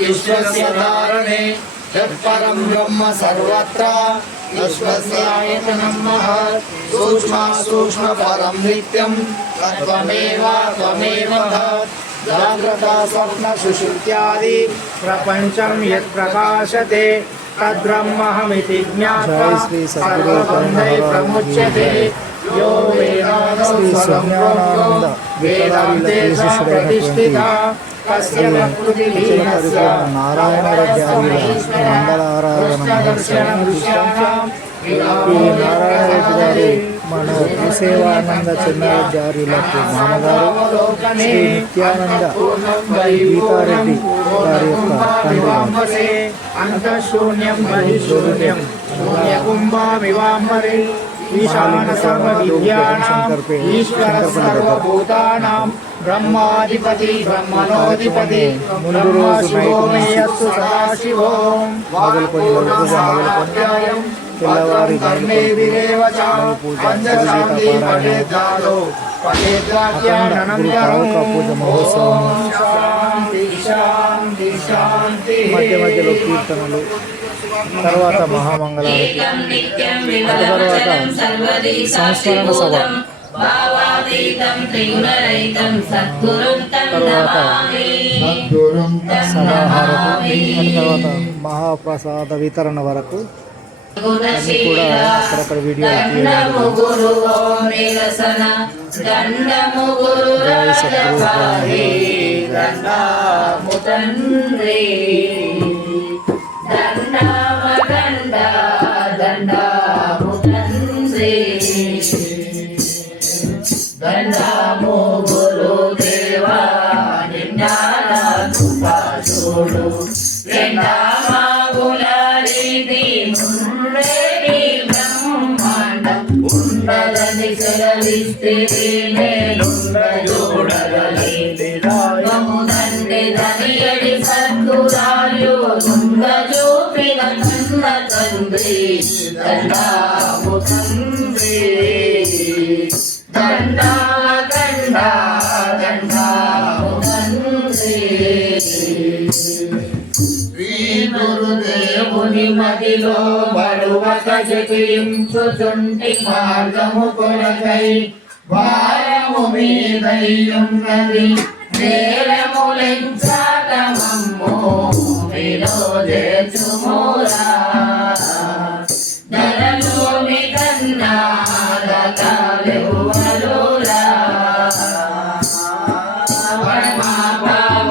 विश्वस्य धारणे यत्परं ब्रह्म सर्वत्र विश्वस्यायतनं महत् सूक्ष्म परं नित्यं तत्त्वमेव त्वमेव तत् जाग्रत स्वप्न सुषुप्त्यादि प्रपञ्चं यत् प्रकाशते तद्ब्रह्महमिति ज्ञात्वा सर्वबन्धैः प्रमुच्यते यो वेदान्तं वेदान्तेषां प्रतिष्ठिता कस्य प्रकृतिलीनस्य नारायण रेड्डी मंगल आराधना ఈ నారాయణ రెడ్డి గారు మన భూసేవానంద చెన్నారెడ్డి గారికి మామగారు శ్రీ నిత్యానంద గీతారెడ్డి గారి యొక్క తండ్రి ఈశాన సర్వ విద్యానాం ఈశ్వర సర్వభూతానాం బ్రహ్మాధిపతి బ్రహ్మణోధిపతి ముందు రోజు శివోమేయస్సు సదాశివోం తెల్లవారి పూజ మహోత్సవం మధ్య మధ్యలో కీర్తనలు తర్వాత మహామంగళారతి తర్వాత సంస్మరణ సభ తర్వాత సమాహారతి తర్వాత మహాప్రసాద వితరణ వరకు అన్ని కూడా అక్కడక్కడ వీడియోలు దండము గురుదేవా నిన్నాడు రెండామాగులారిది ముండేది బ్రహ్మాండం ఉండదని సెలవిస్తే నేనుండ చూడగలింది రాయముదండి దనియడి సద్గురాలు ముంద చూపిన కన్న తండ్రి దండాము తండ్రి శ్రీ గురుదేవుని మదిలో బడువక జయించుచుంటి మార్గము కొరకై వారము మీదయ్యున్నది నేరములెంచాక మమ్ము వినోదేచుమోరా ధరలోని కన్నా దతాలెవ్వరురా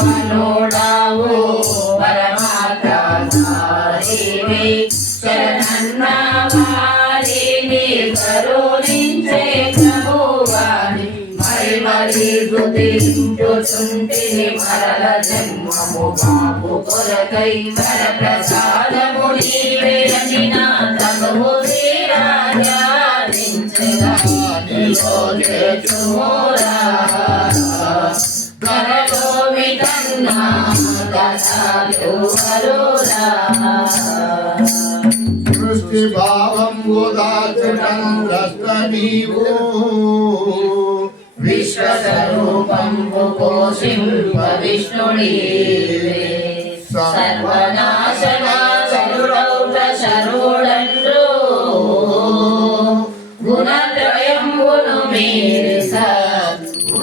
పరమాపవనుడావు పరమాత్మధారివి శరణన్న వారిని కరుణించే ప్రభువాని మరి స్తుతించుచుంటిని మరల జన్మము బాబు కొరకై వర ప్రసాదము నీవే అని నా తగువు తీరాజాలించగా నిలోచేచుమోరా గరలోమి కన్నా దశాలు వరురా సృష్టి భావం ఉదాచుటం ద్రష్ట నీవు విశ్వస్వరూపం పోషింప విష్ణుడి సర్వనాశనాశరుడౌట శరుడండ్రు గుణత్రయంబును మీరి సద్గురుడవైతి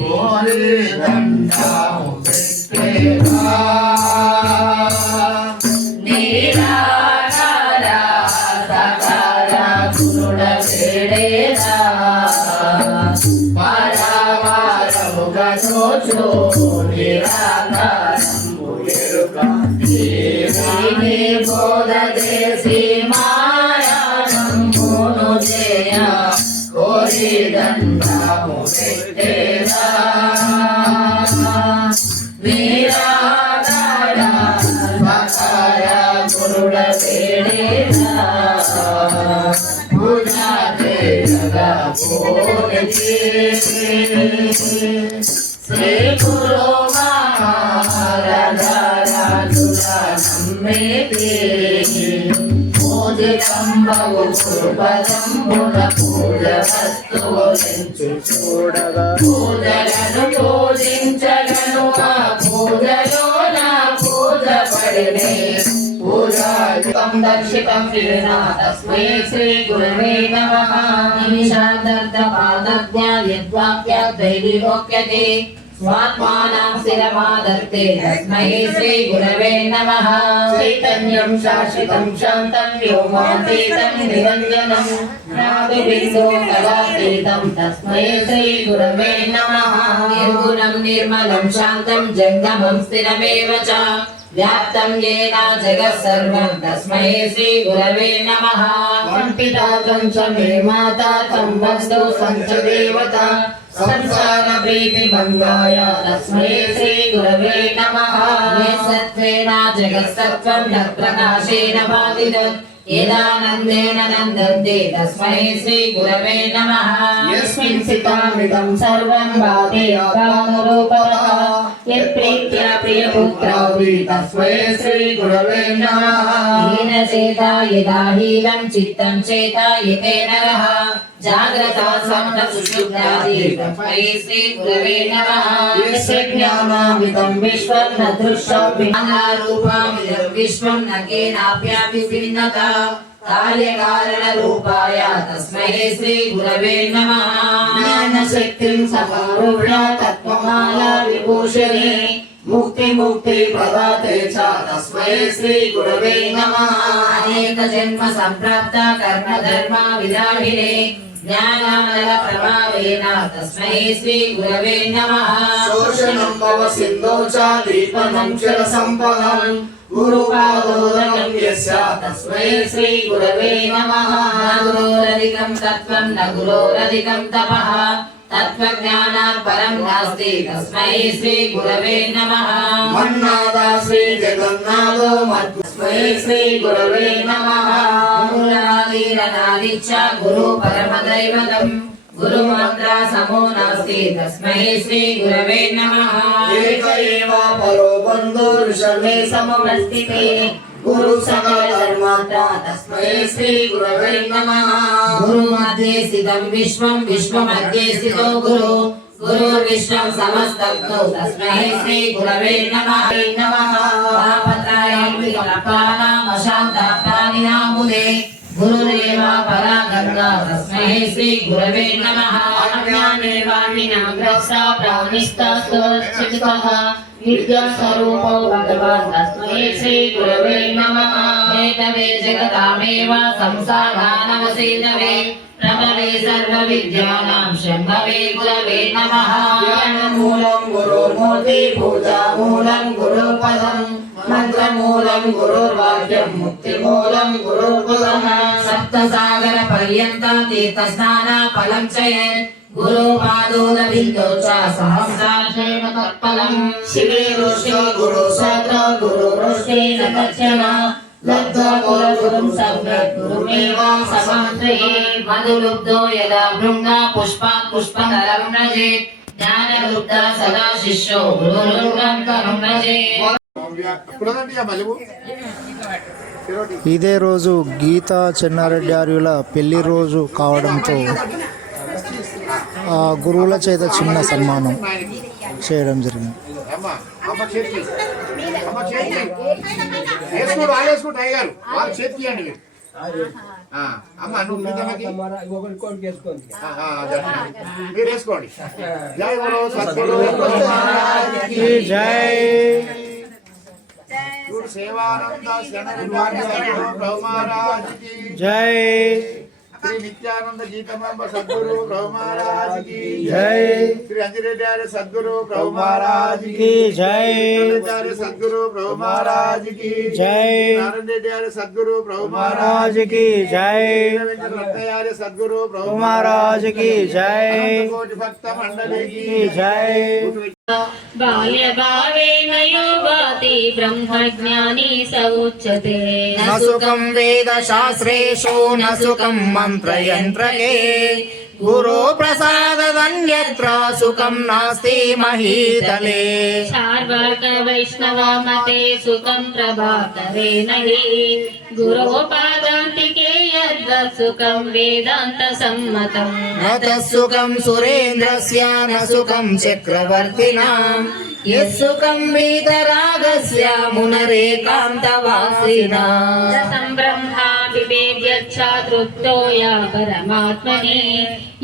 కోరి దండాము పెట్టేరా నిరాకారా సకారా గురుడ వేడేరా పరమారముగా చోచు నిరాకారంబు ఎరుక దేవిని బోధ చేసి మాయానంబును చేయ కోరి దండము పెట్టేరా నిరాకార సకార గురుడ వేడేరా పూజా చేయగా శ్రీ గురు మహారాజుల నమ్మేది పూజితం అంబవు పూర్వజంబుల పూజ వస్తువులెంచు చూడగా పూజలను పూజించగను ఆ పూజలో నా పూజ పడినే పూజాయుతం దర్శితం వినా తస్మై శ్రీ గురవే నమః నిమిషాదర్ధ పాదజ్ఞాయద్వాక్యాద్వైర్విమోక్ష్యతే స్వాత్మానం స్థిరమాదత్తే తస్మై శ్రీ గురవే నమః చైతన్యం శాశ్వతం శాంతం వ్యోమాతీతం నిరంజనం నాభిబిందో కళాతీతం తస్మై శ్రీ గురవే నమః నిర్గుణం నిర్మలం శాంతం జంగమం స్థిరమేవ చ వ్యాప్తం యేన జగత్ సర్వం తస్మై శ్రీ గురవే నమః వంటితాతం చ మే మాతా తం వస్తు సంచ దేవత సంసార ప్రీతి భంగాయ తస్మై శ్రీ గురవే నమః సత్వేన జగత్ సత్వం న ప్రకాశేన భాతిదత్ యదానందేన నందంతే తస్మై శ్రీ గురవే నమః యస్మిన్ స్థితామిదం సర్వం భాతి కామరూపతః యత్ప్రీత్యా ప్రియపుత్రాది తస్మై శ్రీ గురవే నమః హీన చేతా యదా హీనం చిత్తం చేతా యతే నరః జాగ్రత్త స్వప్న సుషుప్త్యాది తస్మై శ్రీ గురవే నమః యస్య జ్ఞానామిదం విశ్వం న దృశ్యం రూపమిదం విశ్వం న కేనాప్యాపి విన్నత కార్యకారణ రూపాయ తస్మై శ్రీ గురవే నమః జ్ఞాన శక్తిం సమారూఢ తత్వమాలా విభూషణే ముక్తి ముక్తి ప్రదాతే చ తస్మై శ్రీ గురవే నమః అనేక జన్మ సంప్రాప్త కర్మ ధర్మ విదాహినే జ్ఞానానల ప్రభావేన తస్మై శ్రీ గురవే నమః శోషణం భవ సింధో చ దీపనం క్షర సంపదం గురుపాదోదకం యస్య తస్మై శ్రీ గురవే నమః గురోరధికం తత్వం న గురోరధికం తపః తత్వజ్ఞానాత్ పరం నాస్తి తస్మై శ్రీ గురవే నమః మన్నాదా శ్రీ జగన్నాథో తస్మై శ్రీ గురవే నమః గురురాదీరనాదిచ్చ గురు పరమదైవతం గురు మంత్ర సమో నాస్తి తస్మై శ్రీ గురవే నమః ఏక ఏవ పరో బంధో ఋషభే సమవస్థితే గురు సకల ధర్మాత్మ తస్మై శ్రీ గురవే నమః గురు మధ్యే స్థితం విశ్వం విశ్వ మధ్యే స్థితో గురు గురుర్విశ్వం సమస్తతో తస్మై శ్రీ గురవే నమః పాపత్రయం వికల్పానాం అశాంతాప్రాణినాముదే గురురేవ పరా గంగా తస్మై శ్రీ గురవే నమః అజ్ఞానేవామినాగ్రస్త ప్రాణిస్తః విద్యా స్వరూపో భగవాన్ తస్మై శ్రీ గురవే నమః ఏతవే జగతామేవ సంసారానవసేతవే ప్రభవే సర్వ విద్యానాం శంభవే గురవే నమః జ్ఞానమూలం గురుమూర్తి పూజామూలం గురుపదం మంత్రమూలం గురుర్వాక్యం ముక్తిమూలం గురుర్భువః సప్తసాగర పర్యంత తీర్థస్నాన ఫలం చ యత్ గురుపాదోద బిందో చ సహస్రాక్షేమ తత్ఫలం శివే ఋష్యో గురు శాస్త్ర గురు ఋష్యే సత్యన లబ్ధ్వా గురుం సమ్యక్ గురుమేవ సమాశ్రయే మధులుబ్ధో యదా భృంగా పుష్పాత్ పుష్పనరం రజేత్ జ్ఞానలుబ్ధ సదా శిష్యో గురురుం కరుం రజేత్ ఇదే రోజు గీతా చెన్నారెడ్డి ఆర్యుల పెళ్లి రోజు కావడంతో ఆ గురువుల చేత చిన్న సన్మానం చేయడం జరిగింది. అమ్మ నువ్వు మీరు వేసుకోండి. జై గురు సద్గురు జై గురు సేవానంద సద్గురు ప్రభు మహారాజ్ కి జై శ్రీ నిత్యానంద గీతమాంబ సద్గురు ప్రభు మహారాజ్ కి జై శ్రీ అంజిరెడ్డి ఆర్య సద్గురు ప్రభు మహారాజ్ కి జై సద్గురు ప్రభు మహారాజ్ కి జై నారాయణ రెడ్డి ఆర్య సద్గురు ప్రభు మహారాజ్ కి జై వెంకటరత్నయ్య సద్గురు ప్రభు మహారాజ్ కి జై కోటి భక్త మండలికి జై బాల్యభావేన యోగాతి బ్రహ్మజ్ఞాని స ఉచ్యతే न सुखं वेदशास्त्रेषु न सुखं मन्त्रयन्त्रके गुरु प्रसादन्यत्र सुखं नास्ति महीतले चार्वाक वैष्णव मते सुखं प्रभाकरे नहि गुरोपादान्तिके यद्वत् सुखं वेदान्त सम्मतम् न तत्सुखं सुरेन्द्रस्य न सुखं चक्रवर्तिनां यत्सुखं वीतरागस्य मुनरेकान्तवासिना रसं ब्रह्मा विवेद्यच्छा तृप्तो या परमात्मने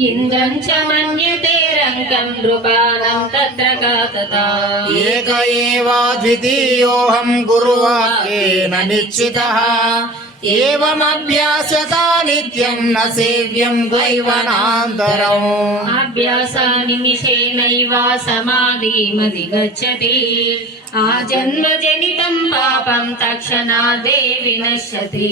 इन्द्रं च मन्यते रङ्गं नृपाणां तत्र का तथा एक एवाद्वितीयोऽहं गुरुवाक्येन निश्चितः एवमभ्यास्यता नित्यं न सेव्यं द्वैवनान्तरम् अभ्यासानिमिषेणैव समाधिमधिगच्छति आजन्मजनितं पापं तत्क्षणादे विनश्यति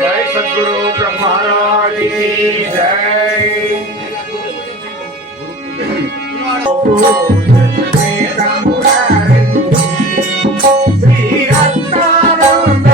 जय सद्गुरु ब्रह्मराज की श्री रत्नानंद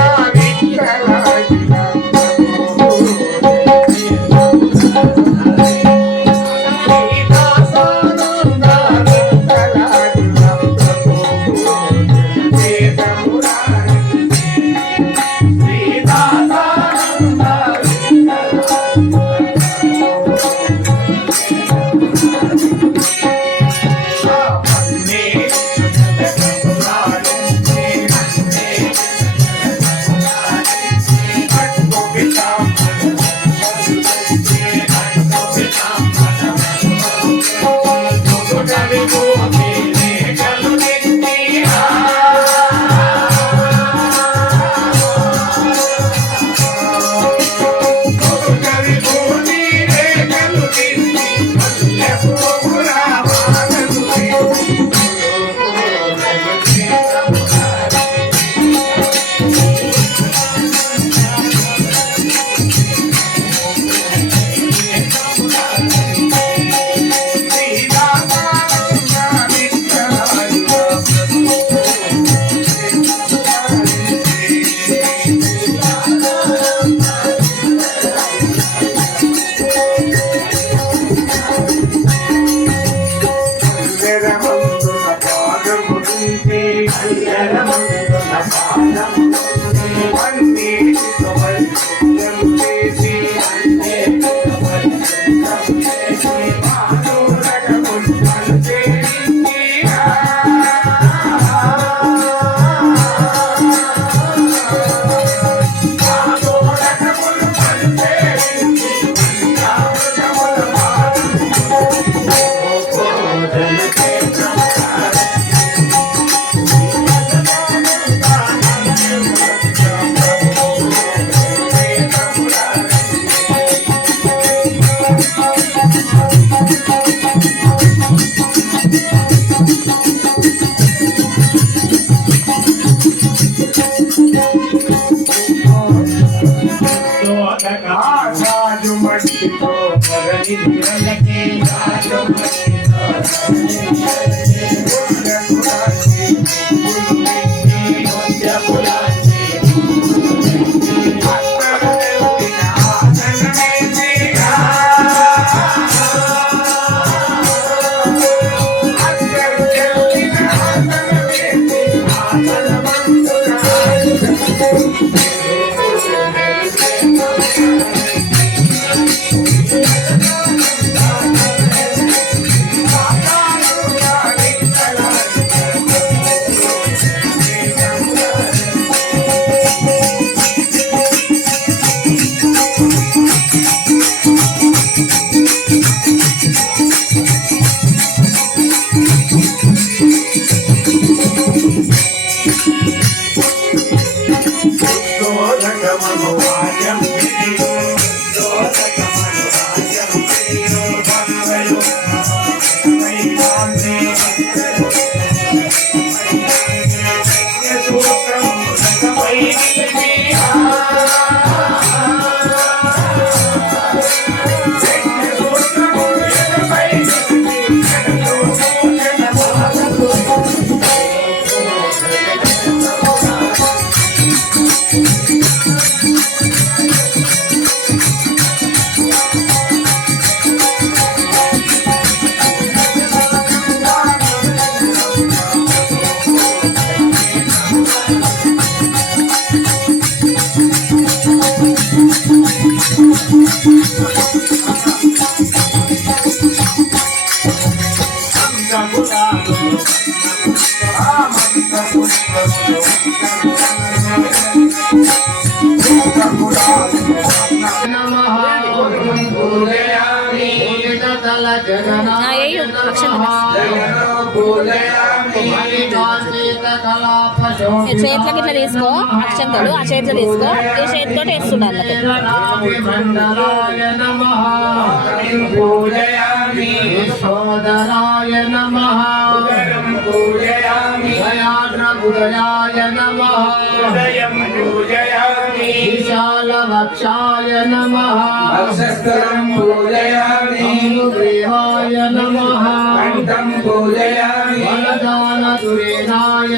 पूजयामि చేతులకి ఇట్లా తీసుకో అక్షంతలు ఆ చేతిలో తీసుకో ఈ చేతితో వేస్తుండాలి पूजयामि सोदराय नमः पूजयामि भयाद्रबुदयाय नमः हृदयं पूजयामि विशालवक्षाय नमः वक्षस्थलं पूजयामि ग्रीवाय नमः कण्ठं पूजयामि वरदानदुरेणाय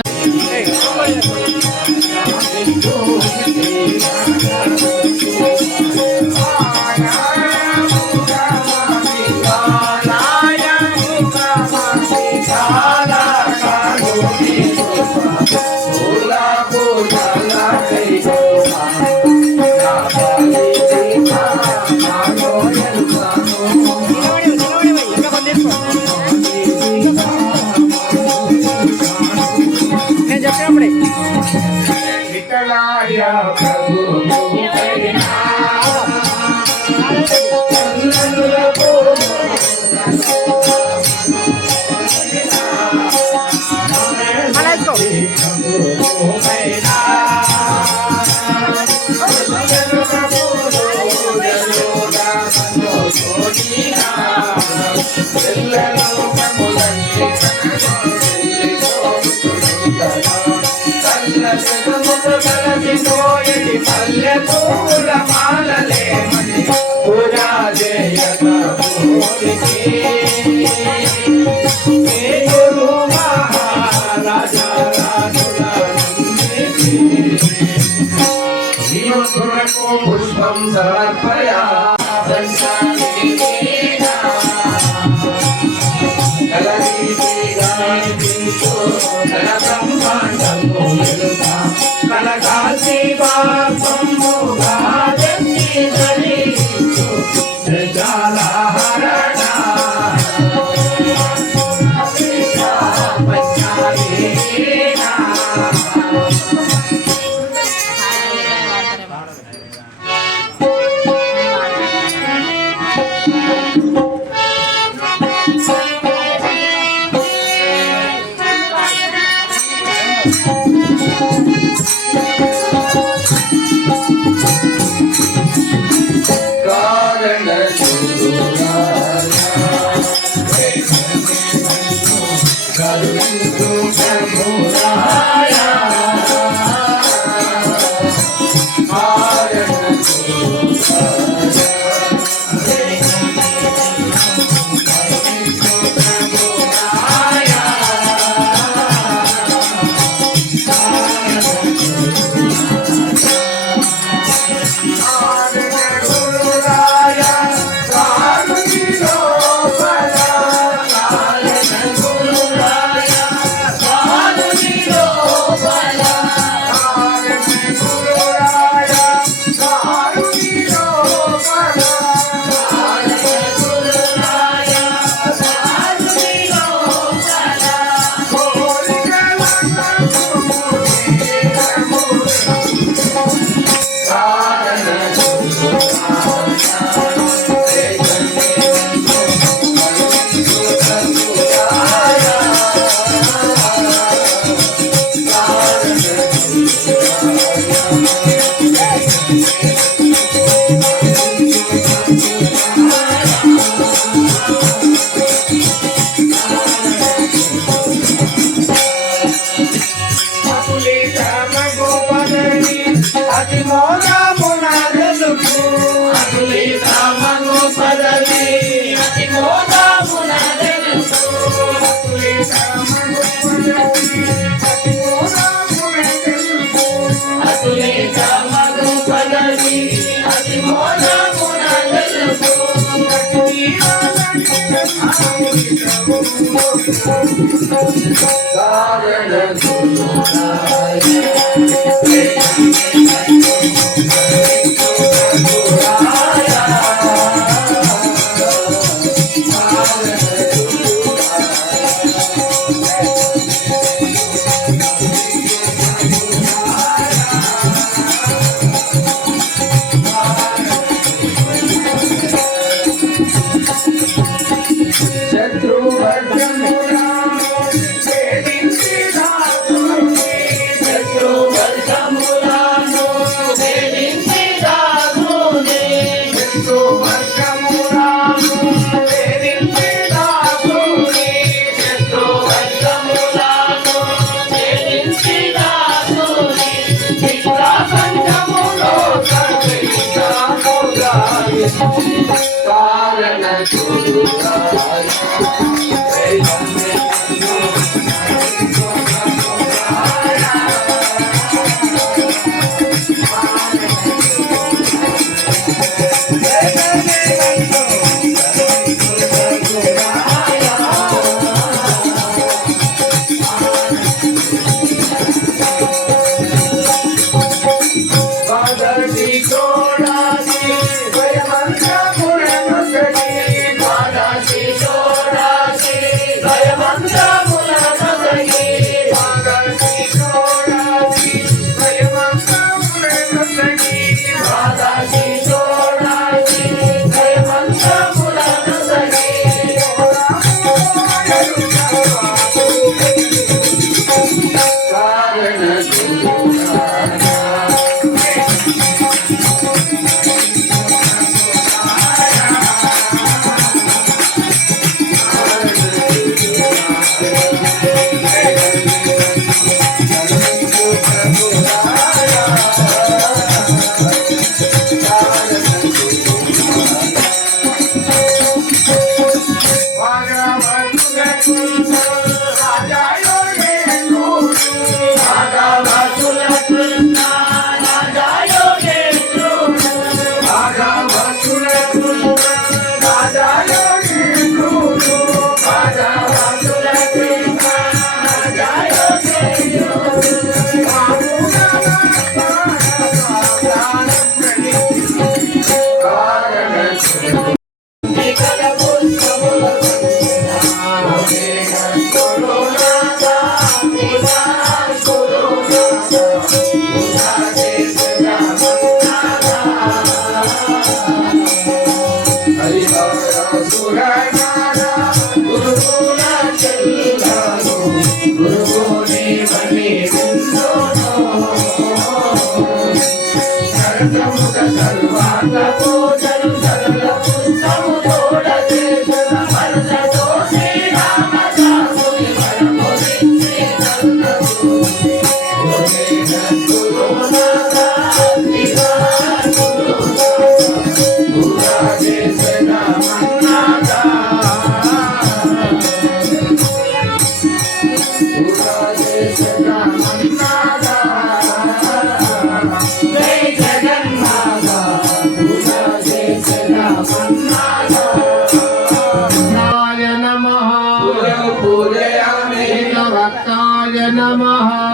पूजा जयत गुरु महाराजा पुष्पं समर्पया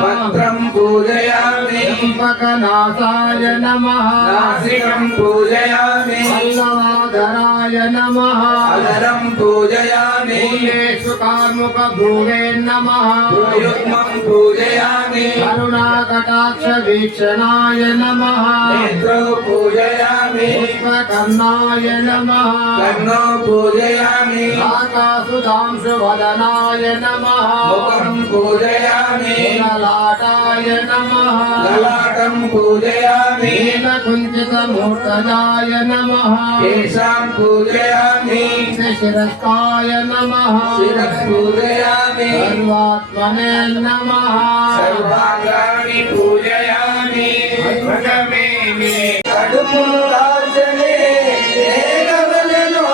మంత్రం పూజయామి త్ర్యంబకనాథాయ నమః నాసికం పూజయామి పల్లవాధరాయ నమః అధరం పూజయామి భూయేషు కార్ముక భ్రువే నమః యుగ్మం పూజయామి కరుణాకటాక్ష వీక్షణాయ నమః నేత్రౌ పూజయామి పుష్పకర్ణాయ నమః కర్ణో పూజయామి ఆకాశుధాంశు వదనాయ నమః ముఖం పూజయామి లలాటాయ నమః లలాటం పూజయామి నీలకుంచితమూర్తజాయ నమః కేశాం పూజయామి శిరస్కాయ నమః శిరః పూజయామి సర్వాత్మనే నమః సర్వాంగాని పూజయామి భగవే మే కడుపు రాజనే ఏగవలెనో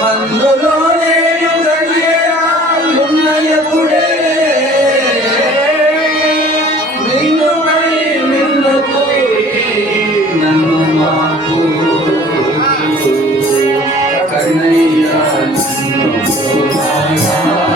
మందులో నేను గడియాలున్నయపుడే నిన్నుపై నిన్నుకు నన్ను మాకు కన్నయ్య మరణం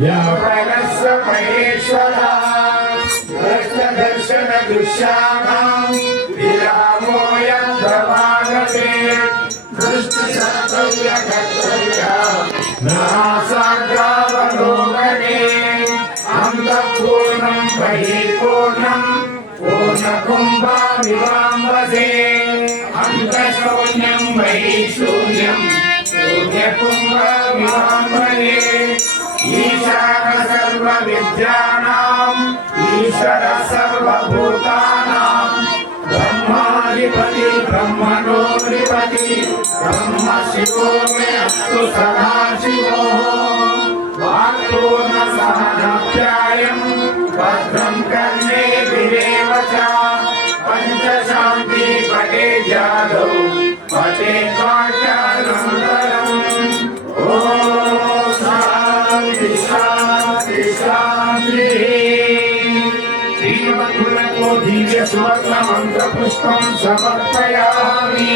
व्यापकस्य महेश्वरा दर्शन दृश्यानां विरामो यद्रमागते दृष्टिशतव्य कर्तव्या नासाग्रावलोकने अन्तःपूर्णं बहिःपूर्णं पूर्णकुम्भमिवाम्बसे अन्तःशून्यं बहिःशून्यं शून्यकुम्भमिवाम्बरे ईशान सर्वविद्यानाम् ईश्वर सर्वभूतानां ब्रह्माधिपति ब्रह्मणोऽधिपति ब्रह्म शिवो मे अस्तु सदा शिवो वाक्पूर्णसहनप्यायं भद्रं कर्णेभिरेव च पञ्चशान्ति पटे जादौ पटे काट्यानन्तरम् ॐ शान्ति शान्ति शान्तिः श्रीमद्गुरुको दिव्य सुवर्ण मंत्र पुष्पं समर्पयामि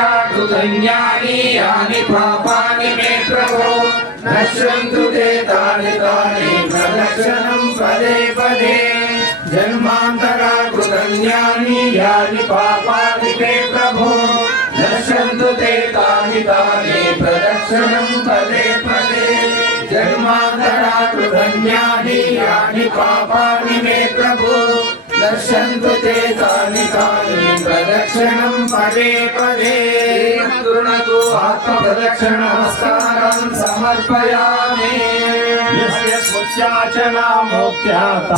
जन्मान्तराकृतज्ञानि यानि पापानि मे प्रभो नश्यन्तु ते तानि तानि प्रदक्षिणं पदे पदे जन्मान्तराकृतज्ञानि यानि पापानि मे प्रभो नश्यन्तु ते तानि तानि प्रदक्षिणं पदे पदे जन्मान्तराकृतज्ञानि यानि पापानि मे प्रभो नश्यन्तु ते तानि तानि प्रदक्षिणं पदे पदे गुरुणको आत्मप्रदक्षिणमस्कारं समर्पयामि यस्य स्मृत्याचना मोक्त्यात्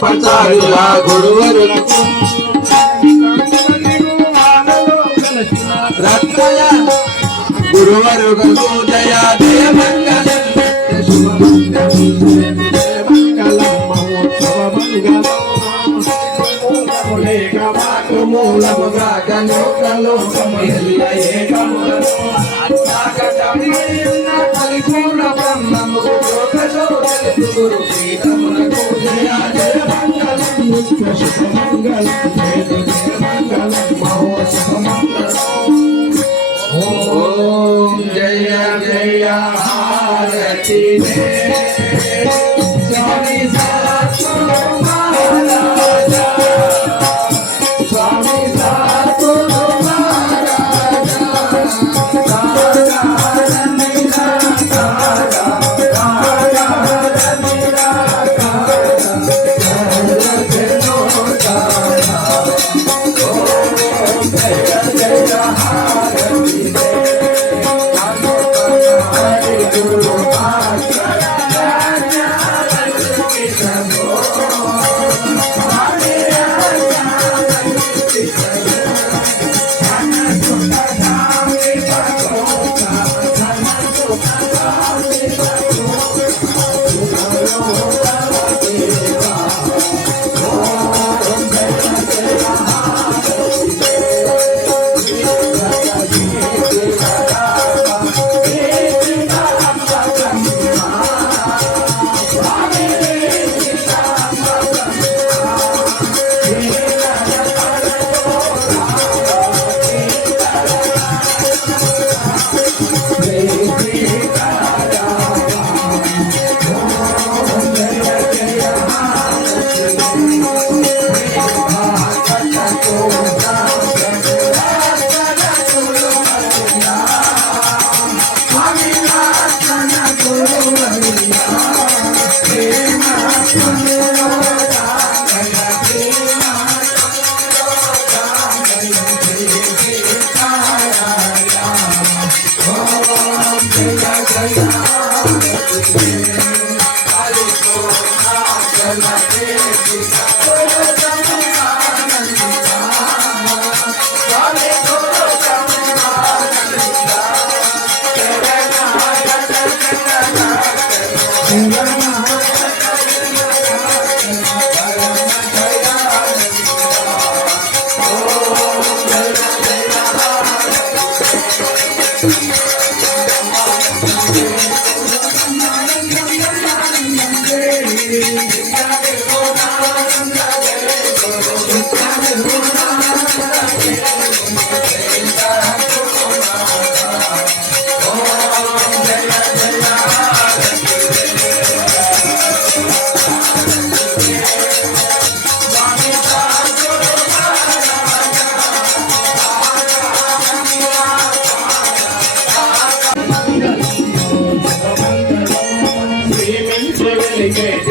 పచారుల గురువరులకు రత్నల గురువరులకు జయా జయ మంగళం మూలముగా పరిపూర్ణ బ్రహ్మము గురు పీఠములకు జయా జయ మంగళం ఓం జయ జయ హారతి స్వామి సద్గురు మహారాజా స్వామి సద్గురు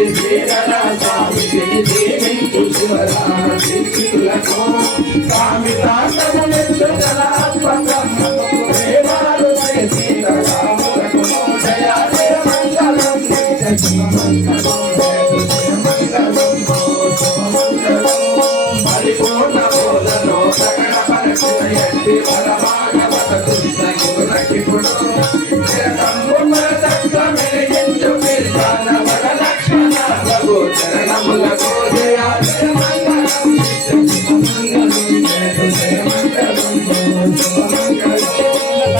స్వామికి దీవించు శివరామ దీక్షితులకు స్వామి తాండవమెత్తు కళాత్మకమ్మకు ప్రేమాలు సీతారాములకు జయ జయ మంగళం నిత్య శుభమంగళం పరిపూర్ణ బోధలో సకల పరచిన ఎంటి పరమాగవత కృష్ణ గురునకిపుడు చిరకంబున చక్ర మెలిగించు పిల్లాన వరలక్ష్మణ ప్రభు చరణములకు జయ జయ మంగళం నిత్య శుభమంగళం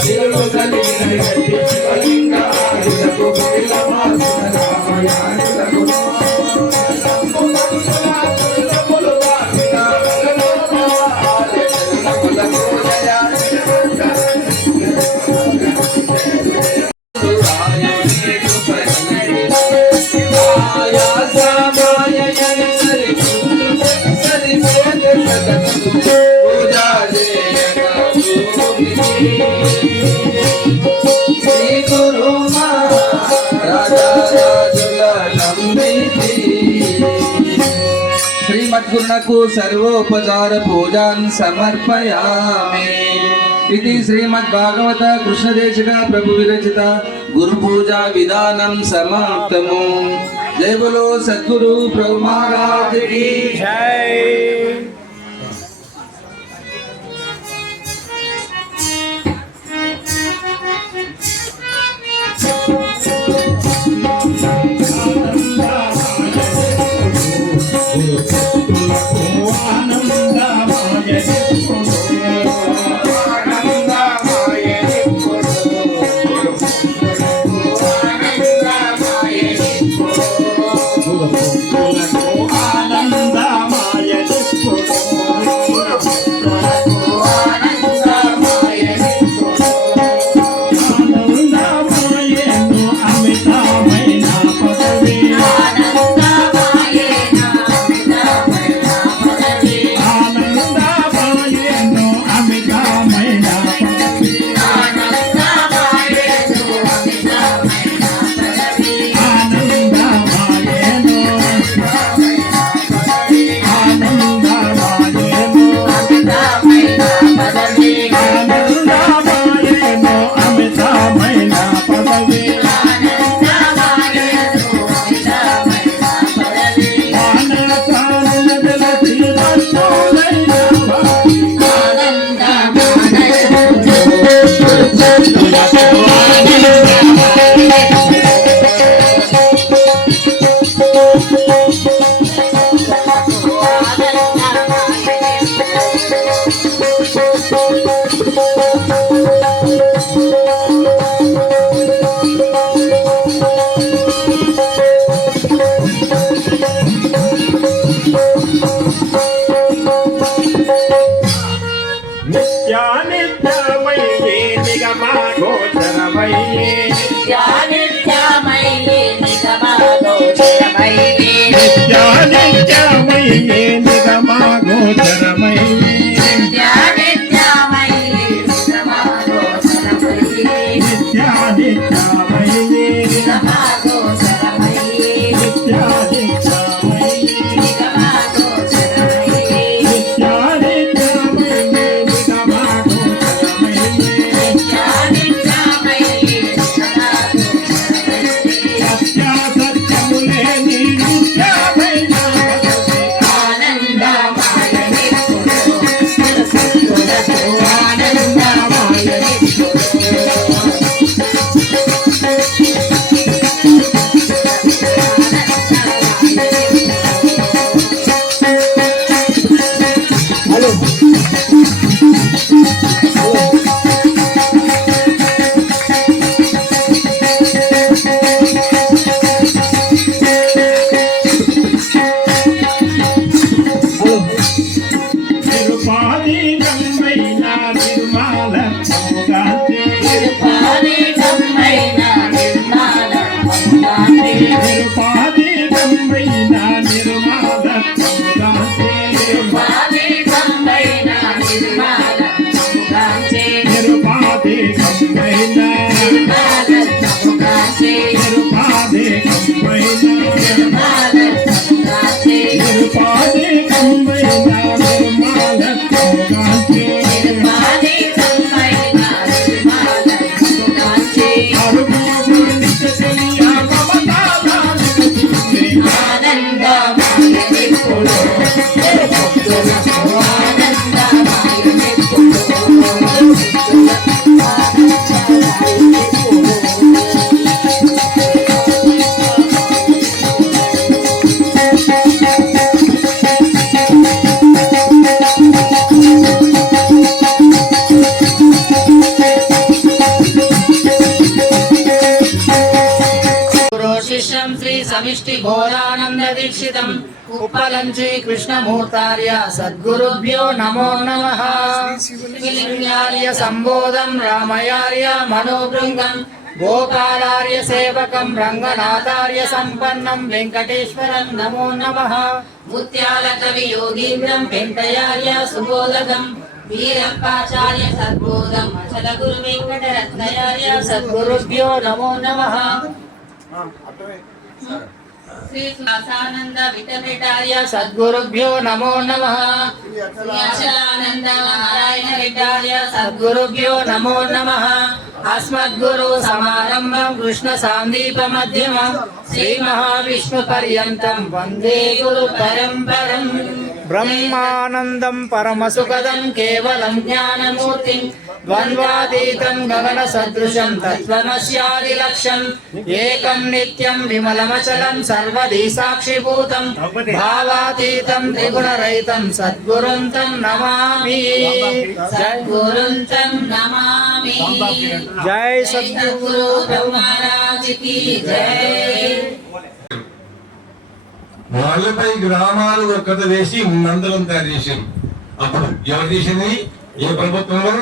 శివుడు కలిగిన ఎంటి శివలింగాయులకు బిలమాసిన రామయాయులకు శ్రీమద్గురునకు సర్వోపచార పూజాన్ సమర్పయామి. ఇది శ్రీమద్భాగవత కృష్ణదేశిక ప్రభు విరచిత గురు పూజా విధానం సమాప్తము. జై బోలో సద్గురు ప్రభు మహారాజ్ కి జై. Bye. శ్రీ సమిష్టి ఘోరానంద దీక్షితం ఉప్పలం శ్రీ కృష్ణమూర్తార్య సద్గురుభ్యో నమో నమః శివలింగార్య సంబోధం రామయార్య మనోభృంగం గోపాలార్య సేవకం రంగనాథార్య సంపన్నం వెంకటేశ్వరం నమో నమః ముత్యాల కవి యోగీంద్రం వెంకయార్య సుబోధకం వీరప్పాచార్య సద్బోధం అచల గురు వెంకటరత్నయార్య సద్గురుభ్యో నమో నమః శ్రీ సుహాసానంద విఠలరెడ్డార్య సద్గురుభ్యో నమో నమః శ్రీ అచలానంద నారాయణ రెడ్డార్య సద్గురుభ్యో నమో నమః అస్మద్గురు సమారంభం కృష్ణ సాందీప మధ్యమం శ్రీ మహావిష్ణు పర్యంతం వందే గురు పరంపరం బ్రహ్మానందం పరమసుఖదం కేవలం జ్ఞానమూర్తిం ద్వంద్వాతీతం గగన సదృశం తత్వమస్యాది లక్ష్యం ఏకం నిత్యం విమలమచలం సర్వదీ సాక్షిభూతం భావాతీతం త్రిగుణరహితం సద్గురుం తం నమామి సద్గురుం తం నమామి జై సద్గురు బ్రహ్మరాజ్ కి జై 40 గ్రామాలు ఒక్కట వేసి మండలం తయారు చేశారు. అప్పుడు ఎవరు చేసింది? ఏ ప్రభుత్వంలో?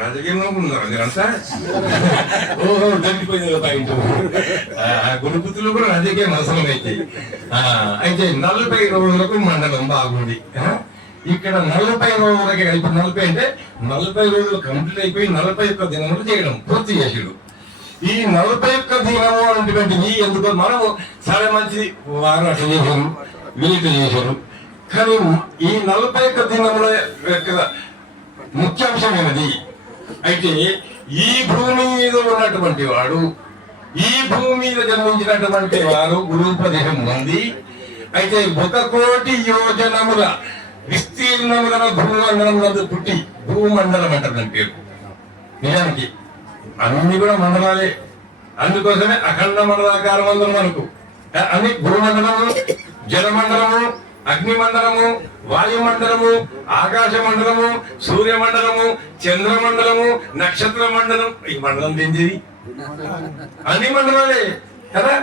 రాజకీయంలో ఉన్నారు మీరంతా. ఓహో దొరికిపోయింది పాయింట్. గురుపుతులు కూడా రాజకీయం అవసరం అయితే 40 రోజులకు మండలం బాగుంది. ఇక్కడ 40 రోజులకి ఇప్పుడు 40 అంటే 40 రోజులు కంప్లీట్ అయిపోయి 41 దినములు చేయడం పూర్తి చేసాడు. ఈ 41 దినము అనేటువంటిది ఎందుకో మనము చాలా మంచిది వారు అట్లా చేశారు, వీళ్ళు చేశారు. కానీ ఈ 41 దినముల యొక్క ముఖ్యాంశం ఏమిటి అయితే, ఈ భూమి మీద ఉన్నటువంటి వాడు, ఈ భూమి మీద జన్మించినటువంటి వారు గురూపదేశం ఉంది. అయితే 1 కోటి యోజనముల విస్తీర్ణముల భూమండలం పుట్టి భూమండలం అంటారు పేరు. నిజానికి అన్ని కూడా మండలాలే. అందుకోసమే అఖండ మండలాకారం అందరూ మనకు అన్ని భూమండలము, జలమండలము, అగ్నిమండలము, వాయుమండలము, ఆకాశ మండలము, సూర్యమండలము, చంద్రమండలము, నక్షత్ర మండలం. ఈ మండలం ఏంటిది? అన్ని మండలాలే కదా.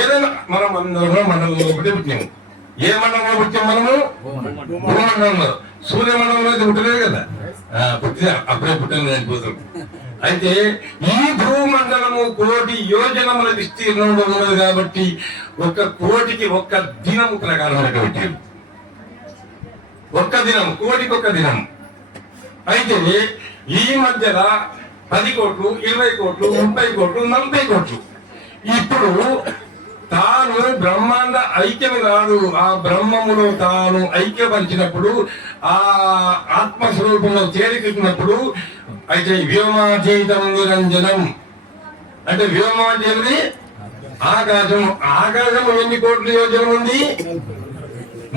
ఏదైనా మనం అందరూ మండలంలో ఒకటి పుట్టినాము. ఏ మండలంలో పుట్టాం మనము? భూమండలంలో. సూర్యమండలంలో అయితే పుట్టలేదు కదా, పుట్టిన అప్పుడే పుట్టిన అయిపోతాం. అయితే ఈ భూమండలము 1 కోటి యోజనముల విస్తీర్ణంలో ఉన్నది కాబట్టి 1 కోటికి 1 దినము ప్రకారం పెట్టారు. 1 దినం, కోటికి 1 దినం. అయితే ఈ మధ్యన 10 కోట్లు, 20 కోట్లు, 30 కోట్లు, 40 కోట్లు. ఇప్పుడు తాను బ్రహ్మాండ ఐక్యం కాదు, ఆ బ్రహ్మములో తాను ఐక్యపరిచినప్పుడు, ఆ ఆత్మస్వరూపంలో చేరికినప్పుడు అయితే వ్యోమాతీతం నిరంజనం అంటే వ్యోమాతీతది ఆకాశం. ఆకాశం ఎన్ని కోట్ల యోజనం ఉంది?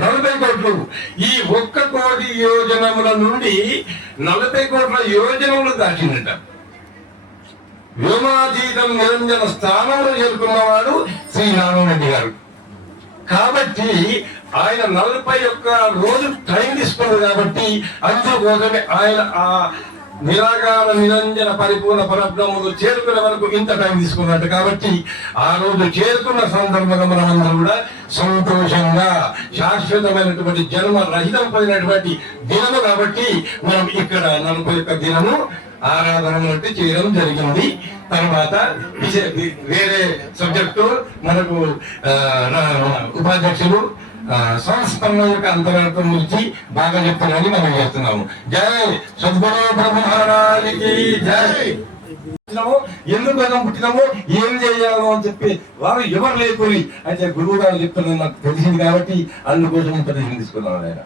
40 కోట్లు. ఈ 1 కోటి యోజనముల నుండి 40 కోట్ల యోజనములు దాటిందట. వ్యోమాతీతం నిరంజన స్థానంలో చేరుకున్నవాడు శ్రీనారాయణ గారు. కాబట్టి ఆయన 41 రోజు టైం తీసుకున్నారు. కాబట్టి అందుకోసమే ఆయన ఆ నిరాకార నిరంజన పరిపూర్ణ పరబ్రహ్మకు చేరుకునే వరకు ఇంత టైం తీసుకున్నట్టు. కాబట్టి ఆ రోజు చేరుకున్న సందర్భంగా మనమందరం కూడా సంతోషంగా శాశ్వతమైనటువంటి జన్మ రహితం పోయినటువంటి దినము కాబట్టి మనం ఇక్కడ 41 దినము ఆరాధన చేయడం జరిగింది. తర్వాత వేరే సబ్జెక్టు మనకు ఉపాధ్యక్షులు సంస్కరణ యొక్క అంతరార్థం గురించి బాగా చెప్తారని మనం చేస్తున్నాము. జై సద్గురు బ్రహ్మరాజుకి జై. ఎందుకోసం పుట్టినామో, ఏం చేయాలో అని చెప్పి వారు ఎవరు లేకుని అయితే గురువు గారు చెప్తున్నది నాకు తెలిసింది కాబట్టి అందుకోసం ఉపదేశం తీసుకున్నాను ఆయన.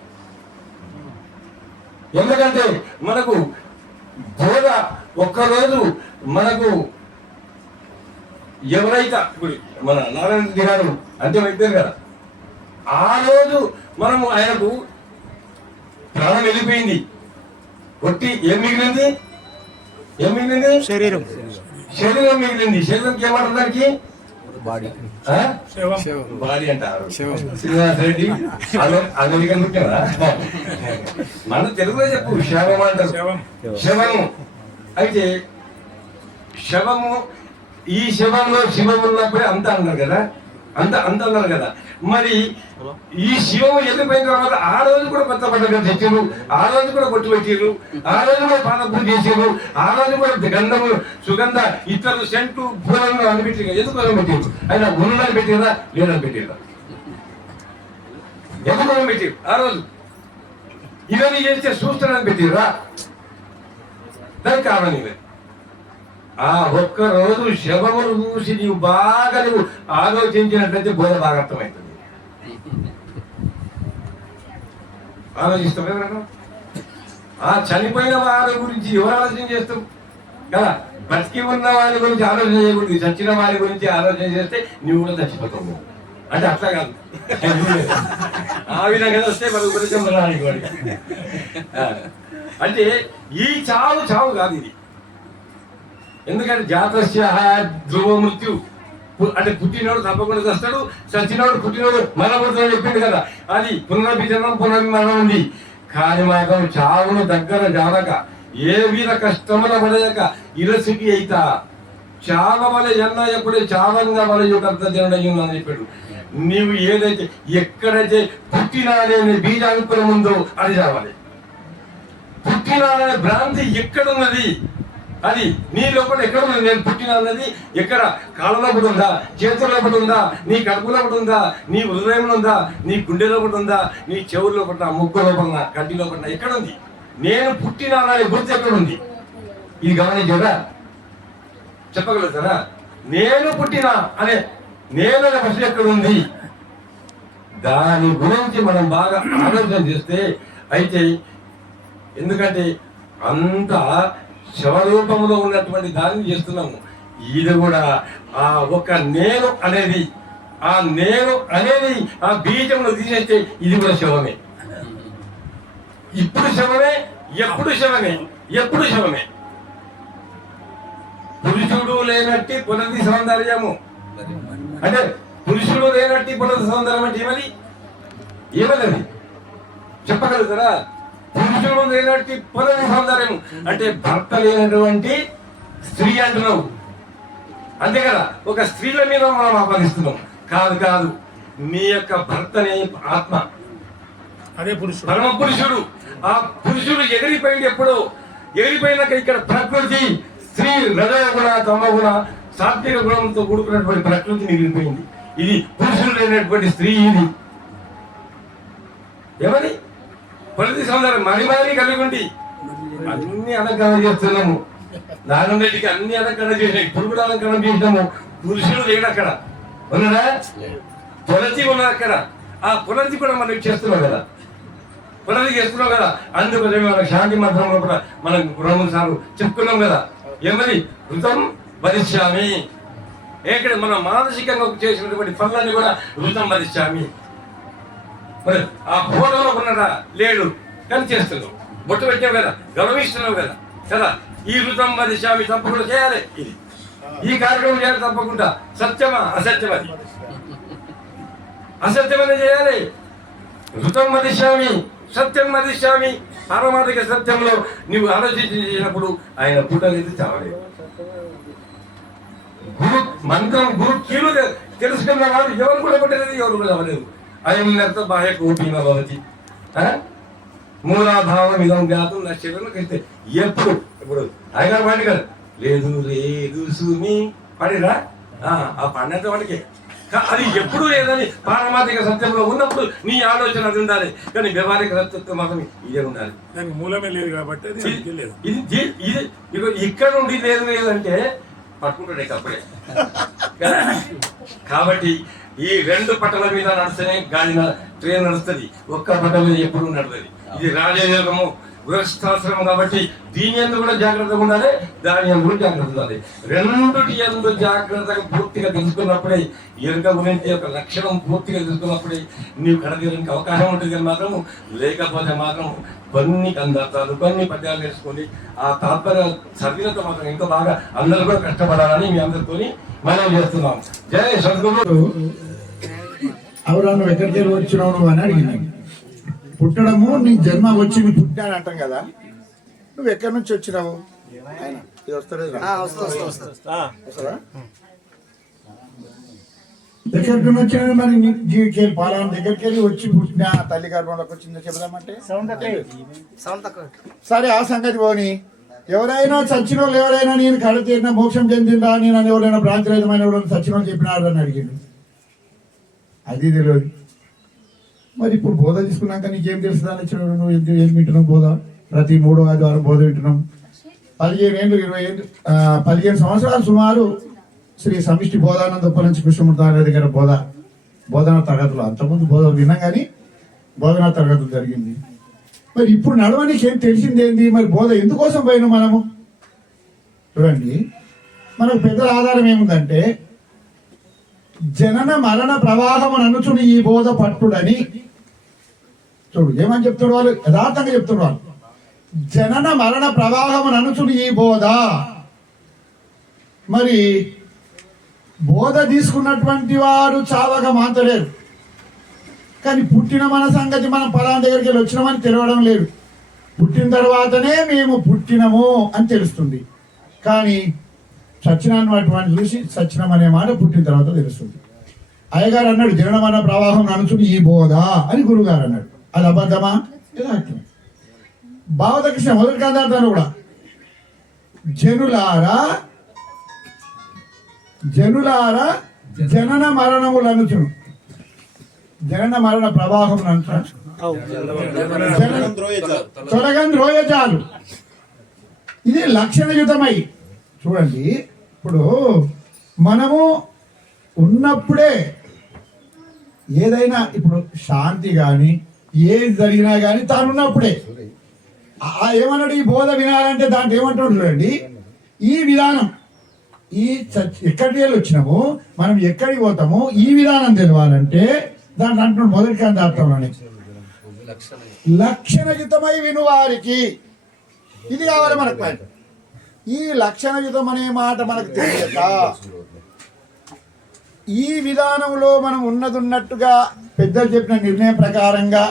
ఎందుకంటే మనకు బోధ ఒక్కరోజు మనకు ఎవరైతే మన నారాయణ రెడ్డి గారు అంత్యమైతే కదా, ఆ రోజు మనము ఆయనకు ప్రాణం వెళ్ళిపోయింది. కొట్టి ఏం మిగిలింది? ఏం మిగిలింది? శరీరం మిగిలింది. శరీరంకి ఏమంటారు? దానికి బాడీ అంటారు. శ్రీనివాస్ రెడ్డి అమెరికన్ పుట్టారా? మన తెలుగులో చెప్పు, శవం అంటారు. శవము. అయితే శవము, ఈ శవంలో శివం ఉన్నప్పుడే అంత అన్నారు కదా, అంత అన్నారు కదా. మరి ఈ శివము వెళ్ళిపోయిన తర్వాత ఆ రోజు కూడా కొత్త బట్టలు తెచ్చారు, ఆ రోజు కూడా బొట్టు పెట్టారు, ఆ రోజు కూడా పాద పూజ చేసారు, ఆ రోజు కూడా గంధము సుగంధ ఇతరులు సెంటు పూలను అనిపెట్టి ఎందుకు పెట్టారు? ఆయన ఉన్నదని పెట్టారా లేదని పెట్టారా? ఎందుకు పెట్టారు ఆ రోజు? ఇవన్నీ చేస్తే చూస్తానని పెట్టిరా? దానికి కారణం ఇదే. ఆ ఒక్క రోజు శవమును చూసి నీవు బాగా నువ్వు ఆలోచించినట్లయితే బోధ బాగా అర్థమవుతుంది. ఆలోచిస్తాం ఎవరైనా? ఆ చనిపోయిన వారి గురించి ఎవరు ఆలోచన చేస్తాం కదా? బతికి ఉన్న వారి గురించి ఆలోచన చేయకూడదు, చచ్చిన వారి గురించి ఆలోచన చేస్తే నువ్వు కూడా చచ్చిపోతావు. అంటే అట్లా కాదు, ఆ విధంగా వస్తే మన గురించి అంటే ఈ చావు కాదు ఇది. ఎందుకంటే జాతస్య ధ్రువ మృత్యు, అంటే పుట్టినోడు తప్పకుండా చస్తాడు, చచ్చినోడు పుట్టినోడు మరణపడుతున్నాడు చెప్పింది కదా. అది పునరభిజనం పునర్మరణం ఉంది. కానీ మాత్రం చావును దగ్గర జానక ఏ వీర కష్టముల పడయక ఇరసికి అయితా చావవల ఎన్న ఎప్పుడే చావంగా వల యొక్క జనుడయ్యుందని చెప్పాడు. నీవు ఏదైతే ఎక్కడైతే పుట్టినానే బీజాంకురం ఉందో అది చావాలి. పుట్టినానే భ్రాంతి ఎక్కడున్నది? అది నీ లోపల ఎక్కడ ఉంది? నేను పుట్టినా అన్నది ఎక్కడ? కాళ్ళలో ఒకటి ఉందా, చేతుల్లో ఒకటి ఉందా, నీ కడుపులో ఒకటి ఉందా, నీ హృదయంలో ఉందా, నీ గుండెలో ఒకటి ఉందా, నీ చెవుల్లో పడినా, ముక్కులో పడినా, కంటిలో పడినా ఎక్కడ ఉంది? నేను పుట్టినా అనే గుర్తు ఎక్కడ ఉంది? ఇది గమనించారా? చెప్పగలుగుతారా? నేను పుట్టినా అనే నేను అనే ప్రశ్న ఎక్కడ ఉంది? దాని గురించి మనం బాగా ఆలోచన చేస్తే అయితే, ఎందుకంటే అంతా శవరూపంలో ఉన్నటువంటి దాన్ని చేస్తున్నాము. ఇది కూడా ఆ ఒక నేను అనేది, ఆ నేను అనేది ఆ బీజంలో తీసేస్తే ఇది కూడా శవమే. ఇప్పుడు శవమే, ఎప్పుడు శవమే, ఎప్పుడు శవమే. పురుషుడు లేనట్టి పునది సౌందర్యము అంటే, పురుషుడు లేనట్టి పునది సౌందర్యం అంటే ఏమని ఏమన్నది చెప్పగలుగుతారా? పురుషుడు లేనట్టి పునది సౌందర్యము అంటే భర్త లేనటువంటి స్త్రీ అంటున్నావు, అంతే కదా? ఒక స్త్రీల మీద మనం ఆపాదిస్తున్నాం. కాదు, నీ యొక్క భర్తనే ఆత్మ, అదే పురుషుడు, పరమ పురుషుడు. ఆ పురుషుడు ఎగిరిపోయింది ఎప్పుడో. ఎగిరిపోయినాక ఇక్కడ ప్రకృతి స్త్రీ రజోగుణ తమగుణ సాత్విక గుణంతో కూడుకున్నటువంటి ప్రకృతి మిగిలిపోయింది. ఇది పురుషుడు లేనటువంటి స్త్రీ. ఇది ఎవరి ప్రతి సౌందర్యం మణిమారి కలిగి ఉండి అన్ని అలంకరణ చేస్తున్నాము. నారాయణ రెడ్డికి అన్ని అలంకరణ చేసినాయి, ఇప్పుడు కూడా అలంకరణ చేసినాము. పురుషుడు లేడు అక్కడ, ఉన్నాడా? పునర్తి ఉన్నది అక్కడ. ఆ పునర్తి కూడా మనం చేస్తున్నాం కదా, పునర్తి చేస్తున్నాం కదా. అందుకోసమే మన శాంతి మంత్రంలో కూడా మనం బ్రహ్మ సార్ చెప్పుకున్నాం కదా, ఏమని ఋతం వదిష్యామి. ఇక్కడ మనం మానసికంగా చేసినటువంటి పనులన్నీ కూడా ఋతం వదిష్యామి. మరి ఆ ఫోటోలో ఉన్నాడా? లేడు, కానీ చేస్తున్నావు. బొట్టు పెట్టావు కదా, గౌరవిస్తున్నావు కదా కదా. ఈ ఋతం వదిష్యామి తప్పకుండా చేయాలి. ఇది ఈ కార్యక్రమం చేయాలి తప్పకుండా. సత్యమా అసత్యమది? అసత్యమని చేయాలి. ఋతం వదిష్యామి, సత్యం వదిష్యామి. పారమార్థిక సత్యంలో నువ్వు ఆలోచించినప్పుడు ఆయన పుట్టలేదు, చావలేదు. గురు మంత్రం గురు కీలు తెలుసుకున్న వాడు ఎవరు కూడా పుట్టలేదు, ఎవరు కూడా అవ్వలేదు. అయం నర్త బాహ్య కోపీన భవతి మూలాభావం ఇదం జ్ఞాతం నశ్చర్యం కడితే ఎప్పుడు ఆయన పాడి కదా, లేదు లేదు సుమి పాడిరా. ఆ పాడినంత వాడికి అది ఎప్పుడు లేదని పారమార్థిక సత్యంలో ఉన్నప్పుడు నీ ఆలోచన అది ఉండాలి, కానీ వ్యవహారిక సత్యం మాత్రం ఇదే ఉండాలి. దానికి మూలమే లేదు కాబట్టి ఇది ఇక్కడ నుండి లేదు అంటే పట్టుకుంటాడు అప్పుడే. కాబట్టి ఈ రెండు పట్టల మీద నడుస్తేనే గాలి ట్రైన్ నడుస్తుంది, ఒక్క పట్టల మీద ఎప్పుడు నడుతుంది. ఇది రాజయోగము, గృహస్థాశ్రమం కాబట్టి దీని ఎందు కూడా జాగ్రత్తగా ఉండాలి, దాని ఎందు కూడా జాగ్రత్త ఉండాలి. రెండుటి ఎందు జాగ్రత్తగా పూర్తిగా తెలుసుకున్నప్పుడే, ఎరుక గురించి ఒక లక్షణం పూర్తిగా తెలుసుకున్నప్పుడే నీవు కడగడానికి అవకాశం ఉంటుంది. కానీ మాత్రం లేకపోతే మాత్రం కొన్ని కందార్థాలు కొన్ని పద్యాలు నేర్చుకొని ఆ తాత్పర్య సభ్యులతో మాత్రం ఇంకా బాగా అందరూ కూడా కష్టపడాలని మీ అందరితో మనం చేస్తున్నాం. జై సద్గురు. అవురా, నువ్వు ఎక్కడికి వెళ్ళి వచ్చినావు నువ్వు అని అడిగినాను. పుట్టడము నీ జన్మ వచ్చి పుట్టాను అంటాం కదా, నువ్వు ఎక్కడి నుంచి వచ్చినావు? ఆయన ఇది వస్తలేదు దగ్గరికి వచ్చిన మరి జీవికి పాలన దగ్గరికి వెళ్ళి వచ్చి పుట్టిన తల్లి గర్భంలోకి వచ్చిందో చెబుదామంటే సరే ఆ సంగతి పోని. ఎవరైనా చచ్చిన వాళ్ళు ఎవరైనా నేను కళ తీరిన మోక్షం చెందిందా నేను అని ఎవరైనా భ్రాంతిరహితమైన ఎవరైనా చచ్చిన వాళ్ళు చెప్పినారు అని అడిగాడు. అది తెలియదు. మరి ఇప్పుడు బోధ తీసుకున్నాక నీకేం తెలుస్తుందా అని వచ్చిన నువ్వు ఏం వింటున్నావు బోధ? ప్రతి 3వ ఆదివారం బోధ వింటున్నాం. 15 ఏళ్ళు 20 ఏళ్ళు 15 సంవత్సరాలు సుమారు శ్రీ సమిష్టి బోధానంద నుంచి కృష్ణమూర్తి దగ్గర బోధనా తరగతులు అంతకుముందు బోధ విన్నాం కానీ బోధనా తరగతులు జరిగింది. మరి ఇప్పుడు నడవడానికి ఏం తెలిసిందేంది? మరి బోధ ఎందుకోసం పోయినా మనము? చూడండి, మనకు పెద్దల ఆధారం ఏముందంటే జనన మరణ ప్రవాహం అనుచుని ఈ బోధ పట్టుడని. చూడు ఏమని చెప్తున్నారు వాళ్ళు, యథార్థంగా చెప్తున్నారు వాళ్ళు. జనన మరణ ప్రవాహం అనుచుని ఈ బోధ. మరి బోధ తీసుకున్నటువంటి వారు చావగా మాంతలేరు, కానీ పుట్టిన మన సంగతి మనం పలానా దగ్గరికి వెళ్ళి వచ్చినామని తెలవడం లేదు. పుట్టిన తర్వాతనే మేము పుట్టినము అని తెలుస్తుంది, కానీ చచ్చినటువంటి చూసి చచ్చినం అనే మాట పుట్టిన తర్వాత తెలుస్తుంది. అయ్యగారు అన్నాడు జనన మరణ ప్రవాహం అనుచుని ఈ బోధ అని గురుగారు అన్నాడు. అది అబద్ధమా? యథార్థం. భావతకృష్ణ మొదటి కందార్థాలు కూడా జనులారా జనన మరణములు అనుచును, జనన మరణ ప్రవాహం తొలగంద్రోయజాలు. ఇది లక్షణయుతమై. చూడండి, ఇప్పుడు మనము ఉన్నప్పుడే ఏదైనా ఇప్పుడు శాంతి కానీ ఏది జరిగినా కానీ తాను ఉన్నప్పుడే ఏమన్నాడు? ఈ బోధ వినాలంటే దాంట్లో ఏమంటాడు చూడండి, ఈ విధానం ఎక్కడికి వెళ్ళి వచ్చినాము మనం ఎక్కడికి పోతాము ఈ విధానం తెలవాలంటే దాంట్లో అంటున్నాడు మొదటి కందార్థంలోనే లక్షణయుతమై వినువారికి. ఇది కావాలి మనకు. ఈ లక్షణయుతం అనే మాట మనకు తెలియక ఈ విధానంలో మనం ఉన్నట్టుగా పెద్దలు చెప్పిన నిర్ణయం ప్రకారంగా